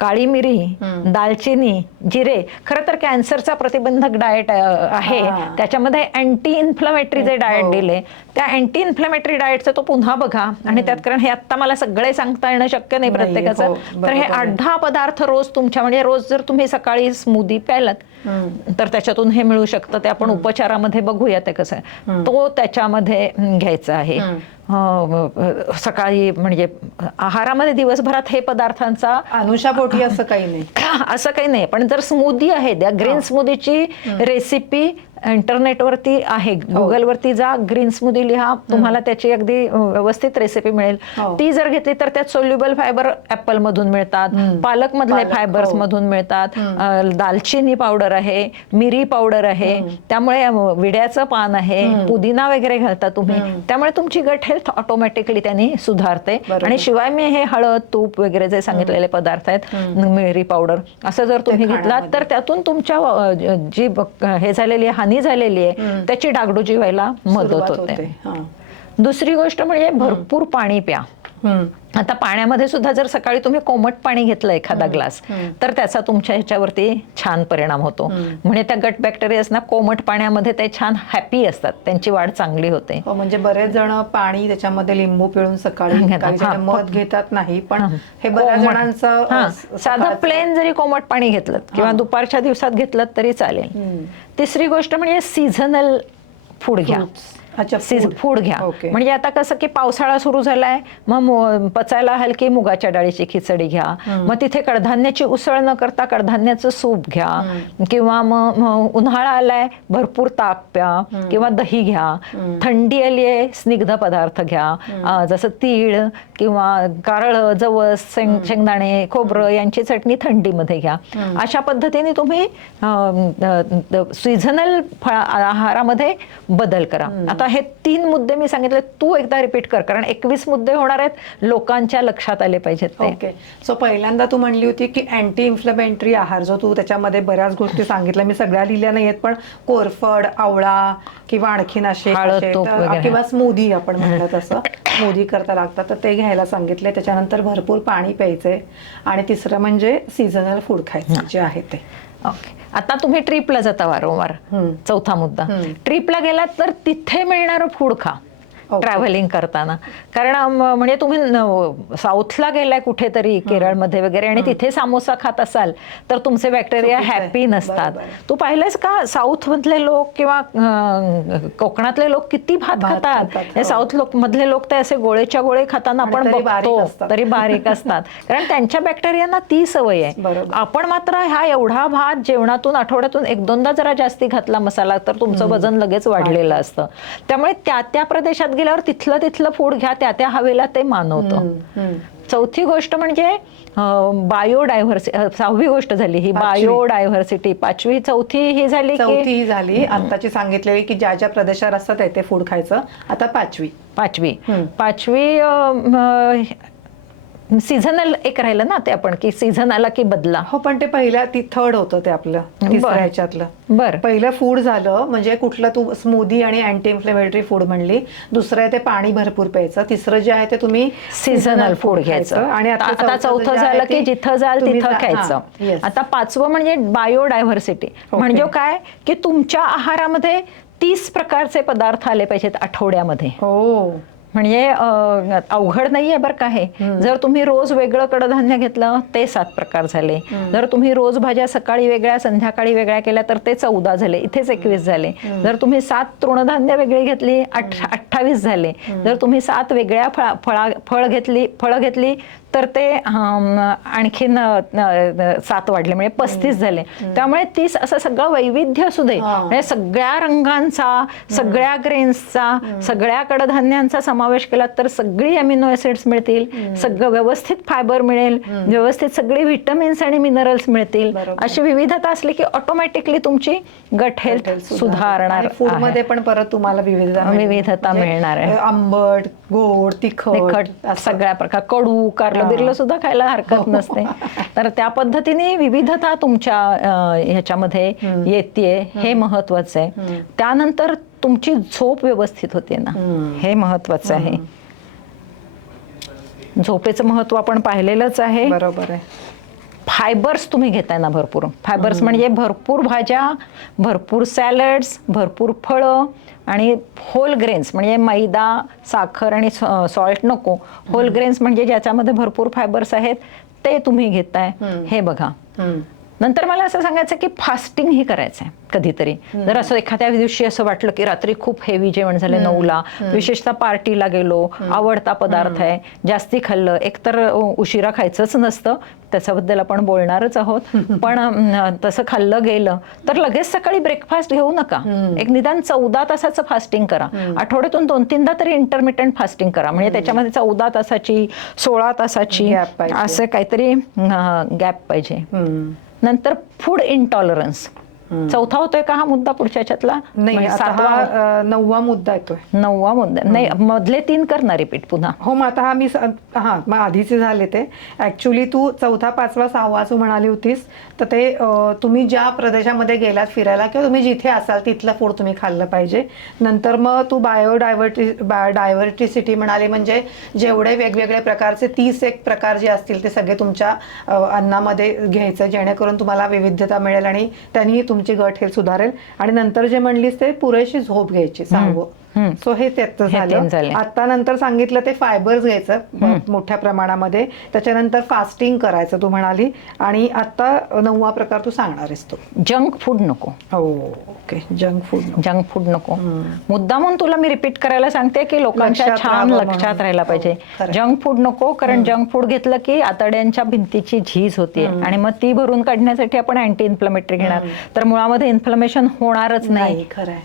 काळी मिरी, दालचिनी, जिरे. खरं तर कॅन्सरचा प्रतिबंधक डाएट आहे, त्याच्यामध्ये अँटी इन्फ्लमेटरी जे डाएट दिले, त्या अँटी इन्फ्लमेटरी डाएटचं तो पुन्हा बघा. आणि त्यात, कारण हे आता मला सगळे सांगता येणं शक्य नाही प्रत्येकाचं, तर हे 8-10 पदार्थ रोज तुमच्या, म्हणजे रोज जर तुम्ही सकाळी स्मूदी प्यायलात तर त्याच्यातून हे मिळू शकतं. ते आपण उपचारामध्ये बघूया ते कसं आहे, तो त्याच्यामध्ये घ्यायचा आहे. सकाळी म्हणजे आहारामध्ये दिवसभरात हे पदार्थांचा अनुषापोटी असं काही नाही, पण जर स्मूदी आहे, त्या ग्रीन स्मूदीची रेसिपी इंटरनेटवरती आहे, गुगलवरती जा, ग्रीन स्मूदी लिहा, तुम्हाला त्याची अगदी व्यवस्थित रेसिपी मिळेल. ती जर घेतली तर त्यात सोल्युबल फायबर ऍपल मधून मिळतात, पालक मधले फायबर्स मधून मिळतात, दालचिनी पावडर आहे, मिरी पावडर आहे, त्यामुळे विड्याचं पान आहे, पुदिना वगैरे घालता तुम्ही, त्यामुळे तुमची गट हेल्थ ऑटोमॅटिकली त्यांनी सुधारते. आणि शिवाय मी हे हळद, तूप वगैरे जे सांगितलेले पदार्थ आहेत, मिरी पावडर, असं जर तुम्ही घेतलात तर त्यातून तुमच्या जी हे झालेली हानी झालेली आहे त्याची डागडुजी व्हायला मदत होते. दुसरी गोष्ट म्हणजे भरपूर पाणी प्या. आता पाण्यामध्ये सुद्धा जर सकाळी तुम्ही कोमट पाणी घेतलं एखादा ग्लास तर त्याचा तुमच्या ह्याच्यावरती छान परिणाम होतो. म्हणजे त्या गट बॅक्टेरियाज ना कोमट पाण्यामध्ये ते छान हॅपी असतात, त्यांची वाढ चांगली होते. म्हणजे बरेच जण पाणी त्याच्यामध्ये लिंबू पिळून सकाळी काही जण मध घेतात नाही, पण हे बऱ्याच जणांचं साधं प्लेन जरी कोमट पाणी घेतलं किंवा दुपारच्या दिवसात घेतलं तरी चालेल. तिसरी गोष्ट म्हणजे सीझनल फूड घ्या. फूड घ्या. म्हणजे आता कसं की पावसाळा सुरू झालाय, मग पचायला हलकी मुगाच्या डाळीची खिचडी घ्या, मग तिथे कडधान्याची उसळ न करता कडधान्याचं सूप घ्या, किंवा मग उन्हाळा आलाय भरपूर ताक प्या किंवा दही घ्या. थंडी आली आहे स्निग्ध पदार्थ घ्या, जसं तीळ किंवा कारळ, जवस, शेंगदाणे, खोबरं यांची चटणी थंडीमध्ये घ्या. अशा पद्धतीने तुम्ही सीझनल आहारामध्ये बदल करा. आता हे 3 मुद्दे मी सांगितले, तू एकदा रिपीट कर, कारण 21 मुद्दे होणार आहेत, लोकांच्या लक्षात आले पाहिजेत ते. ओके. सो पहिल्यांदा तू म्हणली होती की अँटी इन्फ्लेमेटरी आहार, जो तू त्याच्यामध्ये बऱ्याच गोष्टी सांगितल्या, मी सगळ्या लिहिल्या नाहीयेत, पण कोरफड, आवळा किंवा आणखीन असे किंवा स्मूदी आपण म्हणलं तसं स्मूदी करता लागतात, तर ते घ्यायला सांगितले. त्याच्यानंतर भरपूर पाणी प्यायचे, आणि तिसरं म्हणजे सीझनल फूड खायचं जे आहे ते. ओके. आता तुम्ही ट्रिपला जाता वारंवार, चौथा मुद्दा, ट्रिपला गेलात तर तिथे मिळणारं फूड खा ट्रॅव्हलिंग करताना. कारण म्हणजे तुम्ही साऊथला गेलाय कुठेतरी केरळमध्ये वगैरे आणि तिथे सामोसा खात असाल तर तुमचे बॅक्टेरिया हॅपी नसतात. तू पाहिलंस का साऊथ मधले लोक किंवा कोकणातले लोक किती भात खातात. साऊथ मधले लोक ते असे गोळेच्या गोळे खाताना आपण बघतो तरी बारीक असतात, कारण त्यांच्या बॅक्टेरियांना ती सवय आहे. आपण मात्र हा एवढा भात जेवणातून आठवड्यातून 1-2दा जरा जास्ती घातला मसाला तर तुमचं वजन लगेच वाढलेलं असतं. त्यामुळे त्या प्रदेशात गेल्यावर तिथलं फूड घ्या, त्या हवेला ते मानवतं. चौथी गोष्ट म्हणजे बायोडायव्हर्सिटी. 6वी गोष्ट झाली ही बायोडायव्हर्सिटी. 5वी चौथी ही झाली आताची सांगितलेली की ज्या ज्या प्रदेशात असतात ते फूड खायचं. आता पाचवी सीझनल एक राहिलं ना ते आपण, की सीझन आला की बदला. हो, पण ते पहिल्या थर्ड होतं ते आपलं तिसऱ्या ह्याच्यातलं. बरं, पहिलं फूड झालं म्हणजे कुठलं, तू स्मूदी आणि अँटी इन्फ्लेमेटरी फूड म्हणली. दुसरं आहे ते पाणी भरपूर प्यायचं. तिसरं जे आहे ते तुम्ही सीझनल फूड घ्यायचं. आणि आता चौथं झालं की जिथं जाल तिथं खायचं. आता 5वं म्हणजे बायोडायव्हर्सिटी. म्हणजे काय की तुमच्या आहारामध्ये 30 प्रकारचे पदार्थ आले पाहिजेत आठवड्यामध्ये. हो, म्हणजे अवघड नाहीये बरं का हे. जर तुम्ही रोज वेगळं कडधान्य घेतलं ते 7 प्रकार झाले. जर तुम्ही रोज भाज्या सकाळी वेगळ्या संध्याकाळी वेगळ्या केल्या तर ते 14 झाले. इथेच 21 झाले. जर तुम्ही 7 तृणधान्य वेगळी घेतली 28 झाले. जर तुम्ही 7 वेगळ्या फळं घेतली तर ते आणखीन 7 वाढले, म्हणजे 35 झाले. त्यामुळे 30 असं सगळं वैविध्य असू दे, म्हणजे सगळ्या रंगांचा, सगळ्या ग्रेन्सचा, सगळ्या कडधान्यांचा समावेश केला तर सगळी अमिनो ऍसिड्स मिळतील, सगळं व्यवस्थित फायबर मिळेल, व्यवस्थित सगळी व्हिटॅमिन्स आणि मिनरल्स मिळतील. अशी विविधता असली की ऑटोमॅटिकली तुमची गट हेल्थ सुधारणार. फूड मध्ये पण परत तुम्हाला विविधता मिळणार आहे. आंबट, गोड, तिखट सगळ्या प्रकार, कडू, कारलं बिरलं सुद्धा खायला हरकत नसते. तर त्या पद्धतीने विविधता तुमच्या ह्याच्यामध्ये येते, हे महत्वाचं आहे. त्यानंतर तुमची झोप व्यवस्थित होते ना, हे महत्वाचं आहे. झोपेचं महत्व आपण पाहिलेलंच आहे. बरोबर आहे. फायबर्स तुम्ही घेताय ना भरपूर. फायबर्स म्हणजे भरपूर भाज्या, भरपूर सॅलड्स, भरपूर फळं आणि होल ग्रेन्स, म्हणजे मैदा, साखर आणि सॉल्ट नको. होल ग्रेन्स म्हणजे ज्याच्यामध्ये भरपूर फायबर्स आहेत ते तुम्ही घेताय, हे बघा. नंतर मला असं सांगायचं की फास्टिंग ही करायचं आहे कधीतरी. जर असं एखाद्या दिवशी असं वाटलं की रात्री खूप हेवी जेवण झालं 9ला, विशेषतः पार्टीला गेलो, आवडता पदार्थ आहे, जास्ती खाल्लं, एकतर उशिरा खायचंच नसतं, त्याच्याबद्दल आपण बोलणारच आहोत, पण तसं खाल्लं गेलं तर लगेच सकाळी ब्रेकफास्ट घेऊ नका. एक निदान 14 तासाचं फास्टिंग करा. आठवड्यातून 2-3दा तरी इंटरमिटंट फास्टिंग करा. म्हणजे त्याच्यामध्ये 14 तासाची, 16 तासाची असं काहीतरी गॅप पाहिजे. नंतर फूड इंटॉलरन्स. चौथा होतोय का हा मुद्दा पुढच्या ह्याच्यातला? नाही, म्हणजे आता सातवा हा 9वा मुद्दा येतोय. 9वा मुद्दा नाही, मधले 3 कर ना रिपीट पुन्हा. हो, मग आता हा मग आधीचे झाले ते. ऍक्च्युली तू 4था, 5वा, 6वा असं म्हणाली होतीस, तर ते तुम्ही ज्या प्रदेशामध्ये गेलात फिरायला किंवा तुम्ही जिथे असाल तिथलं फूड तुम्ही खाल्लं पाहिजे. नंतर मग तू डायव्हर्टिसिटी म्हणाली, म्हणजे जेवढे वेगवेगळे प्रकारचे 31 प्रकार जे असतील ते सगळे तुमच्या अन्नामध्ये घ्यायचं, जेणेकरून तुम्हाला विविधता मिळेल आणि त्यांनी तुमची गट हेल्थ सुधारेल. आणि नंतर जे म्हणलीस ते पुरेशी झोप घ्यायची, 6वं. सो हे त्याचं झालं. आता नंतर सांगितलं ते फायबर्स घ्यायचं मोठ्या प्रमाणामध्ये, त्याच्यानंतर फास्टिंग करायचं तू म्हणाली, आणि आता 9वा प्रकार तू सांगणार आहेस तो जंक फूड नको. हो, ओके, जंक फूड नको. मुद्दा म्हणून तुला मी रिपीट करायला सांगते की लोकांच्या छान लक्षात राहायला पाहिजे. जंक फूड नको, कारण जंक फूड घेतलं की आतड्यांच्या भिंतीची झीज होते आणि मग ती भरून काढण्यासाठी आपण अँटी इन्फ्लमेटरी घेणार, तर मुळामध्ये इन्फ्लमेशन होणारच नाही. खरंय.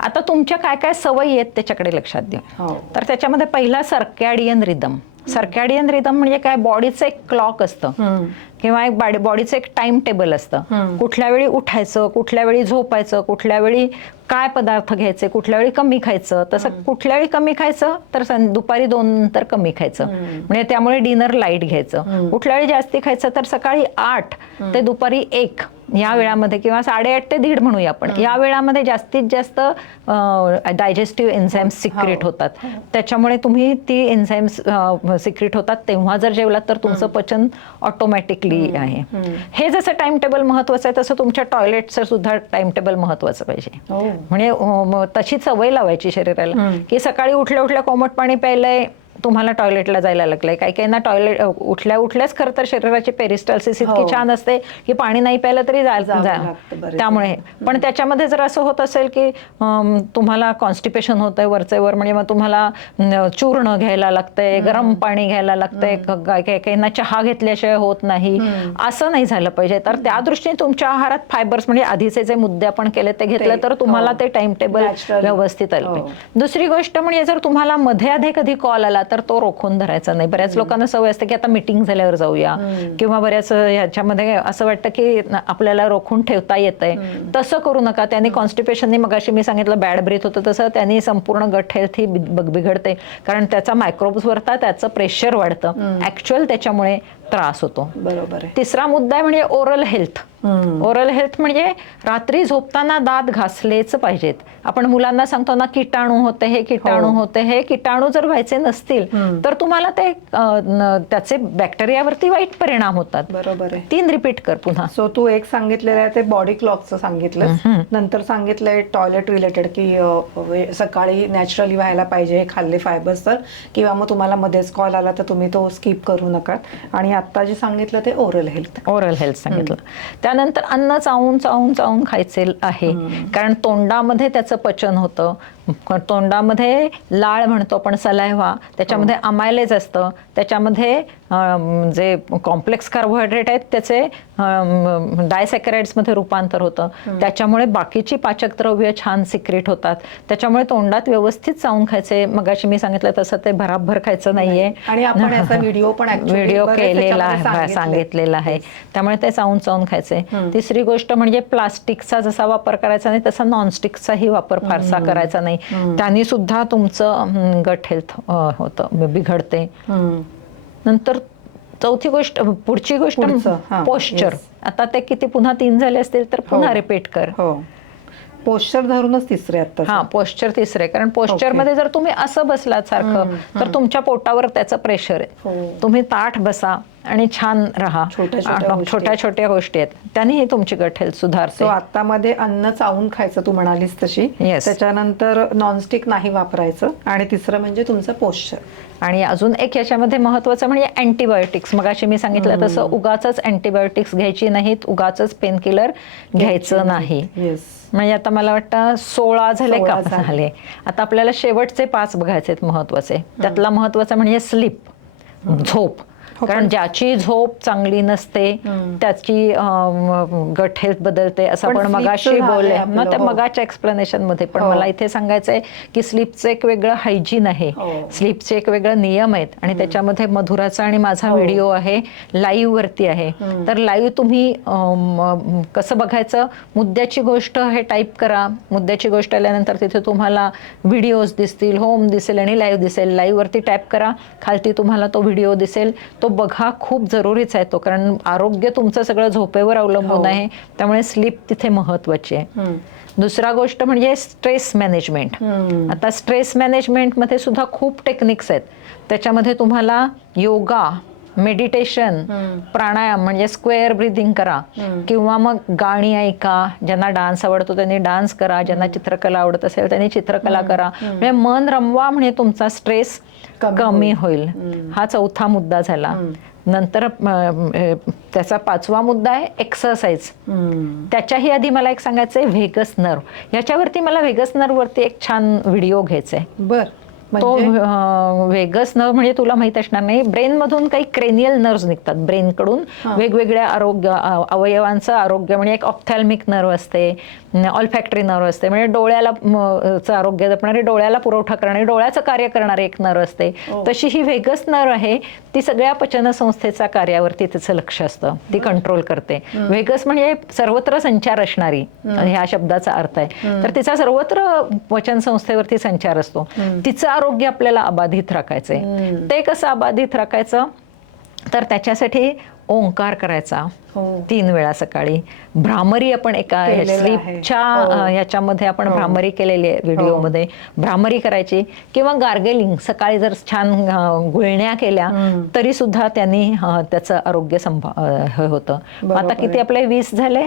आता तुमच्या काय काय सवयी आहेत त्याच्याकडे लक्षात द्या. तर त्याच्यामध्ये पहिला सर्कॅडियन रिदम. सर्कॅडियन रिदम म्हणजे काय? बॉडीचं एक क्लॉक असतं किंवा एक बॉडीचं एक टाइम टेबल असतं. कुठल्या वेळी उठायचं, कुठल्या वेळी झोपायचं, कुठल्या वेळी काय पदार्थ घ्यायचे, कुठल्या वेळी कमी खायचं. तसं कुठल्या वेळी कमी खायचं तर दुपारी 2 नंतर कमी खायचं, म्हणजे त्यामुळे डिनर लाईट घ्यायचं. कुठल्या वेळी जास्ती खायचं तर सकाळी 8 ते दुपारी 1 या वेळामध्ये, किंवा 8:30 ते 1:30 म्हणूया आपण, या वेळामध्ये जास्तीत जास्त डायजेस्टिव्ह एन्झाईम्स सिक्रेट होतात. त्याच्यामुळे तुम्ही ती एन्झाईम्स सिक्रेट होतात तेव्हा जर जेवलात तर तुमचं पचन ऑटोमॅटिकली आहे. हे जसं टाइम टेबल महत्वाचं आहे, तसं तुमच्या टॉयलेटचं सुद्धा टाइम टेबल महत्वाचं पाहिजे. म्हणजे तशी सवय लावायची शरीराला की सकाळी उठल्या उठल्या कोमट पाणी प्यायलंय, तुम्हाला टॉयलेटला जायला लागलंय. काही काहींना टॉयलेट उठल्याच खरं तर शरीराची पेरिस्टाल्सिस इतकी छान असते की पाणी नाही प्यायलं तरी त्यामुळे. पण त्याच्यामध्ये जर असं होत असेल की तुम्हाला कॉन्स्टिपेशन होतंय वरचे वर, म्हणजे मग तुम्हाला चूर्ण घ्यायला लागतंय, गरम पाणी घ्यायला लागतंय, काहींना चहा घेतल्याशिवाय होत नाही, असं नाही झालं पाहिजे. तर त्या दृष्टीने तुमच्या आहारात फायबर्स, म्हणजे आधीचे जे मुद्दे आपण केले ते घेतलं तर तुम्हाला ते टाइम टेबल व्यवस्थित आलं. दुसरी गोष्ट म्हणजे जर तुम्हाला मध्ये आधी कधी कॉल आला तर तो रोखून धरायचा नाही. बऱ्याच लोकांना सवय असते की आता मीटिंग झाल्यावर जाऊया, किंवा बऱ्याच ह्याच्यामध्ये असं वाटतं की आपल्याला रोखून ठेवता येतंय. तसं करू नका. त्यांनी कॉन्स्टिपेशननी, मगाशी मी सांगितलं बॅड ब्रीथ होतं, तसं त्यांनी संपूर्ण गट हेल्थ ही बिघडते, कारण त्याचा मायक्रोब्स वरता त्याचं प्रेशर वाढतं, ऍक्च्युअल त्याच्यामुळे त्रास होतो. बरोबर आहे. तिसरा मुद्दा आहे म्हणजे ओरल हेल्थ. ओरल हेल्थ म्हणजे रात्री झोपताना दात घासलेच पाहिजेत. आपण मुलांना सांगतो ना किटाणू होते, हे किटाणू होते, हे किटाणू जर व्हायचे नसतील तर तुम्हाला ते त्याचे बॅक्टेरियावरती वाईट परिणाम होतात. बरोबर आहे. 3 रिपीट कर पुन्हा. सो तू एक सांगितलेलं आहे ते बॉडी क्लॉकचं सांगितलं, नंतर सांगितलंय टॉयलेट रिलेटेड की सकाळी नॅचरली व्हायला पाहिजे, हे खाल्ले फायबर्स तर, किंवा मग तुम्हाला मध्येच कॉल आला तर तुम्ही तो स्किप करू नका. आणि आता जे सांगितलं ते ओरल हेल्थ सांगितलं. त्यानंतर अन्न चावून चावून चावून खायचे आहे, कारण तोंडामध्ये त्याचं पचन होतं. तोंडामध्ये लाळ म्हणतो आपण, सलायव्हा, त्याच्यामध्ये अमायलेज असतं, त्याच्यामध्ये जे कॉम्प्लेक्स कार्बोहायड्रेट आहेत त्याचे डायसॅकराइड्समध्ये रूपांतर होतं. त्याच्यामुळे बाकीची पाचक द्रव्य छान सिक्रेट होतात. त्याच्यामुळे तोंडात व्यवस्थित चावून खायचे. मगाशी मी सांगितलं तसं ते भराभर खायचं नाहीये. आणि आपण याचा व्हिडिओ केलेला सांगितलेला आहे, त्यामुळे ते चावून चावून खायचे. तिसरी गोष्ट म्हणजे प्लास्टिकचा जसा वापर करायचा नाही तसा नॉनस्टिकचाही वापर फारसा करायचा नाही. त्यांनी सुद्धा तुमचं गट हेल्थ होतं, बिघडते. नंतर चौथी गोष्ट, पुढची गोष्ट पोश्चर. आता ते किती पुन्हा 3 झाले असतील तर पुन्हा रिपीट कर. पोश्चर धरूनच तिसरे आता. हा, पोश्चर तिसरे, कारण पोश्चर मध्ये जर तुम्ही असं बसलात सारखं तर तुमच्या पोटावर त्याचं प्रेशर आहे. तुम्ही ताठ बसा आणि छान राहा. छोट्या छोट्या गोष्टी आहेत, त्यांनी तुमची गट हेल्थ सुधारते. आता मध्ये अन्न चावून खायचं तू म्हणालीस तशी. त्याच्यानंतर नॉनस्टिक नाही वापरायचं, आणि तिसरं म्हणजे तुमचं पोश्चर. आणि अजून एक याच्यामध्ये महत्वाचं म्हणजे अँटीबायोटिक्स. मगाशी मी सांगितलं तसं उगाचच अँटीबायोटिक्स घ्यायची नाहीत, उगाचच पेन किलर घ्यायचं नाही. म्हणजे आता मला वाटतं 16 झाले का झाले. आता आपल्याला शेवटचे 5 बघायचे आहेत महत्वाचे. त्यातला महत्वाचा म्हणजे स्लीप, झोप. कारण ज्याची झोप चांगली नसते त्याची गट हेल्थ बदलते असं पण आपण sleep मगाशी चं झालंय बोलले आपलं, मग त्या हो. मगाच्या एक्सप्लेनेशन मध्ये पण मला इथे सांगायचंय की स्लीपचं एक वेगळं हायजीन आहे, स्लीपचे एक वेगळं नियम आहेत आणि त्याच्यामध्ये मधुराचा आणि माझा व्हिडिओ आहे, लाईव्ह वरती आहे. तर लाईव्ह तुम्ही कसं बघायचं, मुद्द्याची गोष्ट हे टाईप करा, मुद्द्याची गोष्ट आल्यानंतर तिथे तुम्हाला व्हिडिओज दिसतील, होम दिसेल आणि लाईव्ह दिसेल. लाईव्ह वरती टॅप करा, खालती तुम्हाला तो व्हिडिओ दिसेल, तो बघा. खूप जरुरीच आहे तो, कारण आरोग्य तुमचं सगळं झोपेवर अवलंबून आहे, त्यामुळे स्लीप तिथे महत्वाची आहे. दुसरा गोष्ट म्हणजे स्ट्रेस मॅनेजमेंट. आता स्ट्रेस मॅनेजमेंट मध्ये सुद्धा खूप टेक्निक्स आहेत. त्याच्यामध्ये तुम्हाला योगा, मेडिटेशन, प्राणायाम म्हणजे स्क्वेअर ब्रीदिंग करा, किंवा मग गाणी ऐका. ज्यांना डान्स आवडतो त्यांनी डान्स करा, ज्यांना चित्रकला आवडत असेल त्यांनी चित्रकला करा. म्हणजे मन रमवा, म्हणजे तुमचा स्ट्रेस कमी होईल. हा चौथा मुद्दा झाला. नंतर त्याचा पाचवा मुद्दा आहे एक्सरसाइज. त्याच्याही आधी मला एक सांगायचं आहे व्हेगस नर्व. याच्यावरती मला व्हेगस नर्व वरती एक छान व्हिडिओ घ्यायचा आहे. तो व्हेगस नर्व म्हणजे तुला माहित असणार नाही, ब्रेन मधून काही क्रेनियल नर्व्ह निघतात. ब्रेन कडून वेगवेगळ्या अवयवांचं आरोग्य, म्हणजे एक ऑप्थॅल्मिक नर्व असते, ऑल्फॅक्टरी नर्व असते, म्हणजे डोळ्याला आरोग्य जपणारे, डोळ्याला पुरवठा करणारे, डोळ्याचं कार्य करणारे एक नर्व असते. तशी ही व्हेगस नर्व आहे, ती सगळ्या पचन संस्थेच्या कार्यावरती तिचं लक्ष असतं, ती कंट्रोल करते. व्हेगस म्हणजे सर्वत्र संचार असणारी, ह्या शब्दाचा अर्थ आहे. तर तिचा सर्वत्र पचन संस्थेवरती संचार असतो. तिचं आरोग्य आपल्याला अबाधित राखायचंय. ते कसं अबाधित राखायचं, तर त्याच्यासाठी ओंकार करायचा 3 वेळा सकाळी. भ्रामरी आपण एका स्लीपच्या याच्यामध्ये आपण भ्रामरी केलेली आहे व्हिडिओमध्ये. भ्रामरी करायची, किंवा गार्गलिंग सकाळी जर छान गुळण्या केल्या तरी सुद्धा त्यांनी त्याचं आरोग्य होतं. आता किती आपले 20 झाले,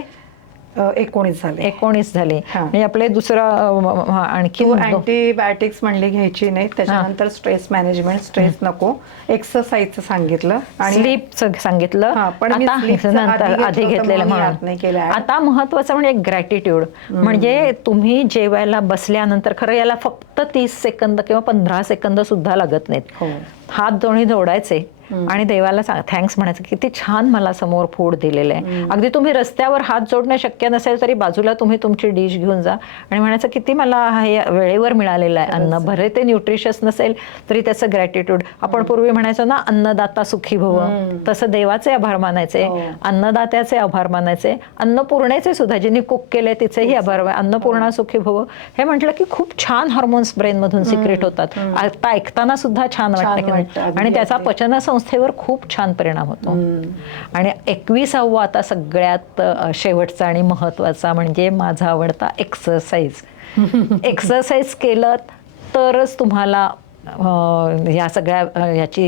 19 झाले. म्हणजे आपले दुसरं आणखी अँटीबायोटिक्स म्हणली घ्यायची नाही. त्याच्यानंतर स्ट्रेस मॅनेजमेंट, स्ट्रेस नको, एक्सरसाइजचं सांगितलं आणि स्लीपचं सांगितलं. आधी घेतलेलं म्हणून आता महत्वाचं म्हणजे ग्रॅटिट्यूड. म्हणजे तुम्ही जेवायला बसल्यानंतर, खरं याला फक्त 30 सेकंद किंवा 15 सेकंद सुद्धा लागत नाहीत. हात दोन्ही जोडायचे आणि देवाला थँक्स म्हणायचं, किती छान मला समोर फूड दिलेलं आहे. अगदी तुम्ही रस्त्यावर हात जोडणं शक्य नसेल तरी बाजूला तुम्ही तुमची डिश घेऊन जा आणि म्हणायचं, किती मला हे वेळेवर मिळालेलं आहे अन्न. भले ते न्यूट्रिशियस नसेल तरी त्याचं ग्रॅटिट्यूड. आपण पूर्वी म्हणायचो ना, अन्नदाता सुखी भव, तसं देवाचे आभार मानायचे, अन्नदात्याचे आभार मानायचे, अन्नपूर्णेचे सुद्धा, जिने कुक केले तिचेही आभार. अन्नपूर्णा सुखी भव हे म्हटलं की खूप छान हार्मोन्स ब्रेन मधून सिक्रेट होतात. आता ऐकताना सुद्धा छान वाटतं आणि त्याचा पचन संस्थेवर खूप छान परिणाम होतो. आणि 21वा आता सगळ्यात शेवटचा आणि महत्वाचा म्हणजे माझा आवडता एक्सरसाइज. एक्सरसाइज केलं तरच तुम्हाला या सगळ्या याची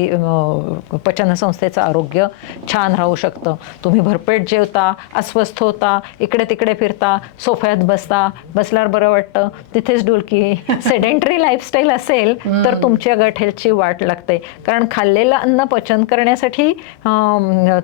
पचनसंस्थेचं आरोग्य छान राहू शकतं. तुम्ही भरपेट जेवता, अस्वस्थ होता, इकडे तिकडे फिरता, सोफ्यात बसता, बसल्यावर बरं वाटतं, तिथेच डुलकी, सेडेंटरी लाईफस्टाईल असेल तर तुमच्या गट हेल्थची वाट लागते. कारण खाल्लेलं अन्न पचन करण्यासाठी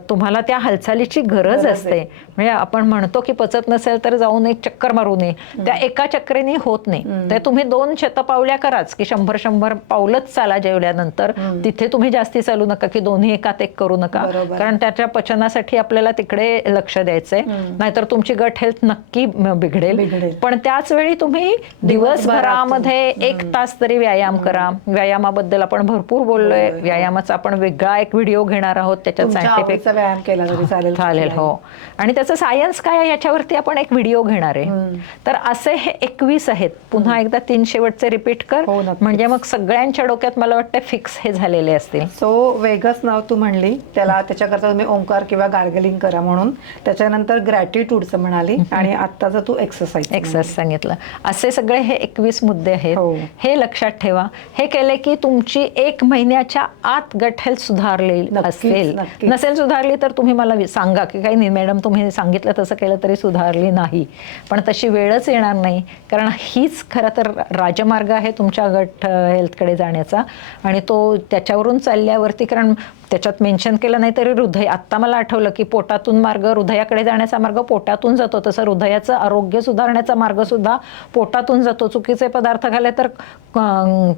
तुम्हाला त्या हालचालीची गरज असते. म्हणजे आपण म्हणतो की पचत नसेल तर जाऊन एक चक्कर मारू नये, त्या एका चक्करीने होत नाही. तर तुम्ही 2 शतपावल्या कराच की 100 पावलंच चाला जेवल्यानंतर. तिथे तुम्ही जास्ती चालू नका की दोन्ही एकात एक करू नका, कारण त्याच्या पचनासाठी आपल्याला तिकडे लक्ष द्यायचंय, नाहीतर तुमची गट हेल्थ नक्की बिघडेल. पण त्याच वेळी तुम्ही दिवसभरामध्ये 1 तास तरी व्यायाम करा. व्यायामाबद्दल आपण भरपूर बोललोय, व्यायामाचा आपण वेगळा एक व्हिडिओ घेणार आहोत, त्याच्यात सायंटिफिक व्यायाम केला तरी चालेल. हो, आणि त्याचं सायन्स काय आहे याच्यावरती आपण एक व्हिडिओ घेणार आहे. तर असे हे 21 आहेत. पुन्हा एकदा 3 शेवटचे रिपीट कर, म्हणजे मग सगळ्यांच्या डोक्यात मला वाटतं फिक्स हे झालेले असतील. सो वेगस नाव तू म्हणली, त्याच्याकरता तुम्ही ओंकार किंवा गार्गलिंग करा म्हणून. त्याच्यानंतर ग्रॅटिट्यूडचं म्हणाली आणि आत्ताचं तू एक्सरसाइज सांगितलं. असे सगळे हे 21 मुद्दे आहेत. हे लक्षात ठेवा. हे केले की तुमची 1 महिन्याच्या आत गट हेल्थ सुधारली असेल. नसेल सुधारली तर तुम्ही मला सांगा की काही नाही मॅडम, तुम्ही सांगितलं तसं केलं तरी सुधारली नाही. पण तशी वेळच येणार नाही, कारण हीच खरं तर राजमार्ग आहे तुमच्या गट हेल्थकडे जाण्याचा, आणि तो त्याच्यावरून चालल्यावरती, कारण त्याच्यात मेन्शन केलं नाही तरी हृदय, आत्ता मला आठवलं की पोटातून मार्ग हृदयाकडे जाण्याचा मार्ग पोटातून जातो, तसं हृदयाचं आरोग्य सुधारण्याचा मार्ग सुद्धा पोटातून जातो. चुकीचे पदार्थ खाल्ले तर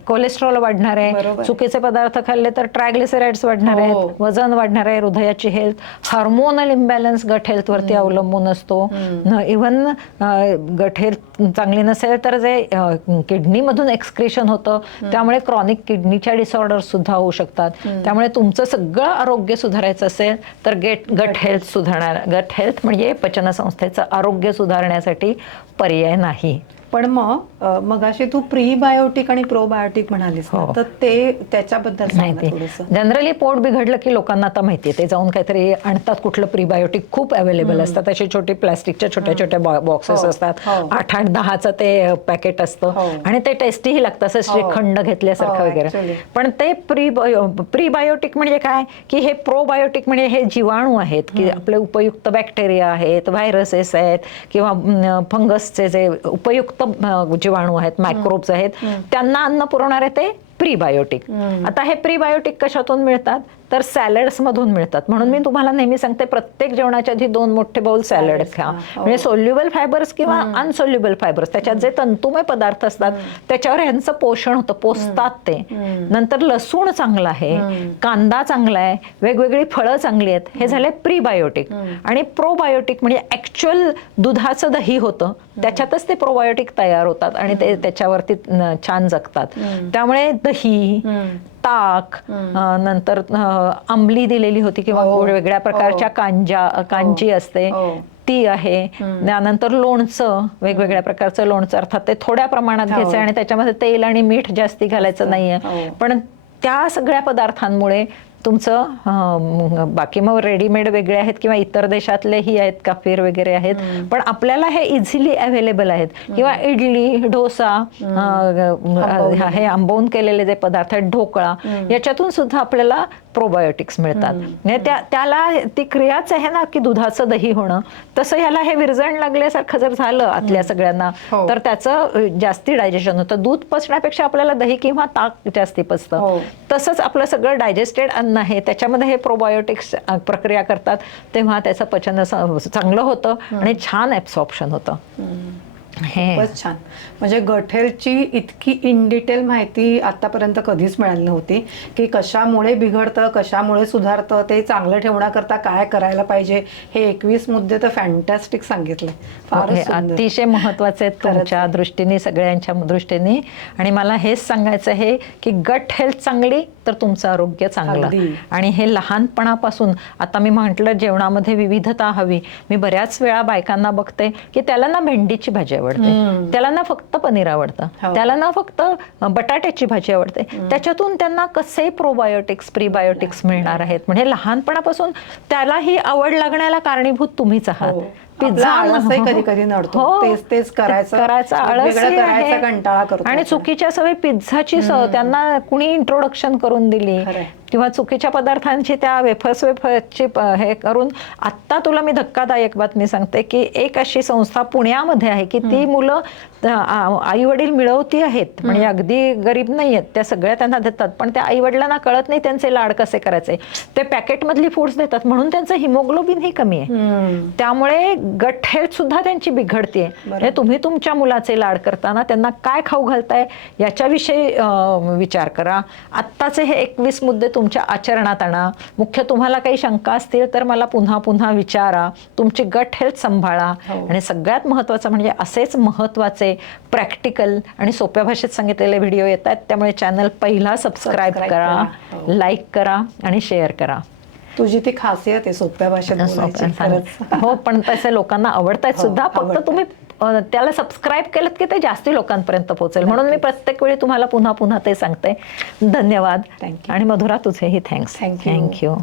कोलेस्ट्रॉल वाढणार आहे, चुकीचे पदार्थ खाल्ले तर ट्रायग्लिसराइड्स वाढणार आहेत, वजन वाढणार आहे, हृदयाची health, hormonal imbalance gut health वरती अवलंबून असतो. इव्हन गट हेल्थ चांगली नसेल तर जे किडनीमधून एक्सक्रिशन होतं त्यामुळे क्रॉनिक किडनीच्या डिसऑर्डर्स सुद्धा होऊ शकतात. त्यामुळे तुमचं सगळं आरोग्य सुधारायचं असेल तर गट हेल्थ सुधारणार. गट हेल्थ म्हणजे पचनसंस्थेचं आरोग्य सुधारण्यासाठी पर्याय नाही. पण मग अशी तू प्रीबायोटिक आणि प्रोबायोटिक म्हणालीस ना, तर ते त्याच्याबद्दल सांग ना थोडंसं. जनरली पोट बिघडलं की लोकांना आता माहितीये ते जाऊन काहीतरी आणतात, कुठलं प्रीबायोटिक खूप अवेलेबल असतात, अशी छोटी प्लास्टिकच्या छोट्या छोट्या बॉक्सेस असतात, 8-8, 10चं ते पॅकेट असतं आणि ते टेस्टीही लागतं, असं श्रीखंड घेतल्यासारखं वगैरे. पण ते प्रीबायोटिक म्हणजे काय की हे प्रोबायोटिक म्हणजे हे जीवाणू आहेत की आपले उपयुक्त बॅक्टेरिया आहेत, व्हायरसेस आहेत किंवा फंगसचे जे उपयुक्त जीवाणू आहेत, मायक्रोब्स आहेत, त्यांना अन्न पुरवणारे ते प्रीबायोटिक. आता हे प्रीबायोटिक कशातून मिळतात तर सॅलड्स मधून मिळतात. म्हणून मी तुम्हाला नेहमी सांगते प्रत्येक जेवणाच्या आधी 2 मोठे बाउल सॅलड खा. म्हणजे सोल्युबल फायबर्स किंवा अनसोल्युबल फायबर्स, त्याच्यात जे तंतुमय पदार्थ असतात त्याच्यावर ह्यांचं पोषण होतं, पोचतात ते. नंतर लसूण चांगला आहे, कांदा चांगला आहे, वेगवेगळी फळं चांगली आहेत, हे झाले प्रीबायोटिक. आणि प्रोबायोटिक म्हणजे ऍक्च्युअल दुधाचं दही होतं त्याच्यातच ते प्रोबायोटिक तयार होतात आणि ते त्याच्यावरती छान जगतात. त्यामुळे दही, ताक, नंतर आंबली दिलेली होती किंवा वेगळ्या प्रकारच्या कांजी असते ती आहे. त्यानंतर लोणचं, वेगवेगळ्या प्रकारचं लोणचं, अर्थात ते थोड्या प्रमाणात घ्यायचं आणि त्याच्यामध्ये तेल आणि मीठ जास्ती घालायचं नाहीये. पण त्या सगळ्या पदार्थांमुळे तुमचं बाकी मग रेडीमेड वेगळे आहेत किंवा इतर देशातलेही आहेत, काफीर वगैरे आहेत, पण आपल्याला हे इझिली अवेलेबल आहेत. किंवा इडली, डोसा, हे आंबवून केलेले जे पदार्थ आहेत, ढोकळा, याच्यातून सुद्धा आपल्याला प्रोबायोटिक्स मिळतात. म्हणजे त्याला ती क्रियाच आहे ना की दुधाचं दही होणं, तसं ह्याला हे विरजण लागल्यासारखं जर झालं आतल्या सगळ्यांना तर त्याचं जास्ती डायजेशन होतं. दूध पचण्यापेक्षा आपल्याला दही किंवा ताक जास्ती पचतं. तसंच आपलं सगळं डायजेस्टेड अन्न आहे त्याच्यामध्ये हे प्रोबायोटिक्स प्रक्रिया करतात, तेव्हा त्याचं पचन चांगलं होतं आणि छान ऍब्सॉर्प्शन होतं. खूपच छान. म्हणजे गट हेल्थची इतकी इन डिटेल माहिती आतापर्यंत कधीच मिळाली नव्हती की कशामुळे बिघडतं, कशामुळे सुधारतं, ते चांगलं ठेवण्याकरता काय करायला पाहिजे. हे 21 मुद्दे तर फॅन्टॅस्टिक सांगितले, फारच अतिशय महत्वाचे आहेत तुमच्या दृष्टीने, सगळ्यांच्या दृष्टीने. आणि मला हेच सांगायचं आहे की गट हेल्थ चांगली तर तुमचं आरोग्य चांगलं. आणि हे लहानपणापासून, आता मी म्हटलं जेवणामध्ये विविधता हवी. मी बऱ्याच वेळा बायकांना बघते की त्याला ना भेंडीची भाजी आवडते, त्याला ना फक्त पनीर आवडतं, त्याला ना फक्त बटाट्याची भाजी आवडते. त्याच्यातून त्यांना कसे प्रोबायोटिक्स, प्रीबायोटिक्स मिळणार आहेत. म्हणजे लहानपणापासून त्याला ही आवड लागण्याला कारणीभूत तुम्हीच आहात. पिझ्झा कधी कधी नडतो, तेच करायचा आळस कंटाळा करतो. आणि चुकीच्या सवयी, पिझ्झाची त्यांना कुणी इंट्रोडक्शन करून दिली किंवा चुकीच्या पदार्थांची त्या वेफर्सची हे करून. आत्ता तुला मी धक्कादायक बातमी सांगते की एक अशी संस्था पुण्यामध्ये आहे की ती मुलं आई वडील मिळवती आहेत, म्हणजे अगदी गरीब नाही आहेत, त्या सगळ्या त्यांना देतात, पण त्या आई वडिलांना कळत नाही त्यांचे लाड कसे करायचे. ते पॅकेटमधली फूड्स देतात म्हणून त्यांचं हिमोग्लोबिन ही कमी आहे. त्यामुळे गट हेल्थ सुद्धा त्यांची बिघडते. म्हणजे तुम्ही तुमच्या मुलाचे लाड करताना त्यांना काय खाऊ घालताय याच्याविषयी विचार करा. आत्ताचे हे 21 मुद्दे तुमच्या आचरणात आणा. मुख्य तुम्हाला काही शंका असतील तर मला पुन्हा पुन्हा विचारा. तुमची गट हेल्थ सांभाळा. आणि सगळ्यात महत्त्वाचं म्हणजे असेच महत्त्वाचे प्रॅक्टिकल आणि सोप्या भाषेत सांगितलेले व्हिडिओ येतात, त्यामुळे चॅनल पहिला सबस्क्राईब करा, लाईक करा आणि शेअर करा. तुझी ती खासियत आहे सोप्या भाषेत बोलायची. हो, पण तसे लोकांना आवडतायत सुद्धा. फक्त तुम्ही त्याला सबस्क्राईब केलं की ते जास्ती लोकांपर्यंत पोहोचेल. म्हणून मी प्रत्येक वेळी तुम्हाला पुन्हा पुन्हा ते सांगते. धन्यवाद. आणि मधुरा, तुझेही थँक्स. थँक्यू.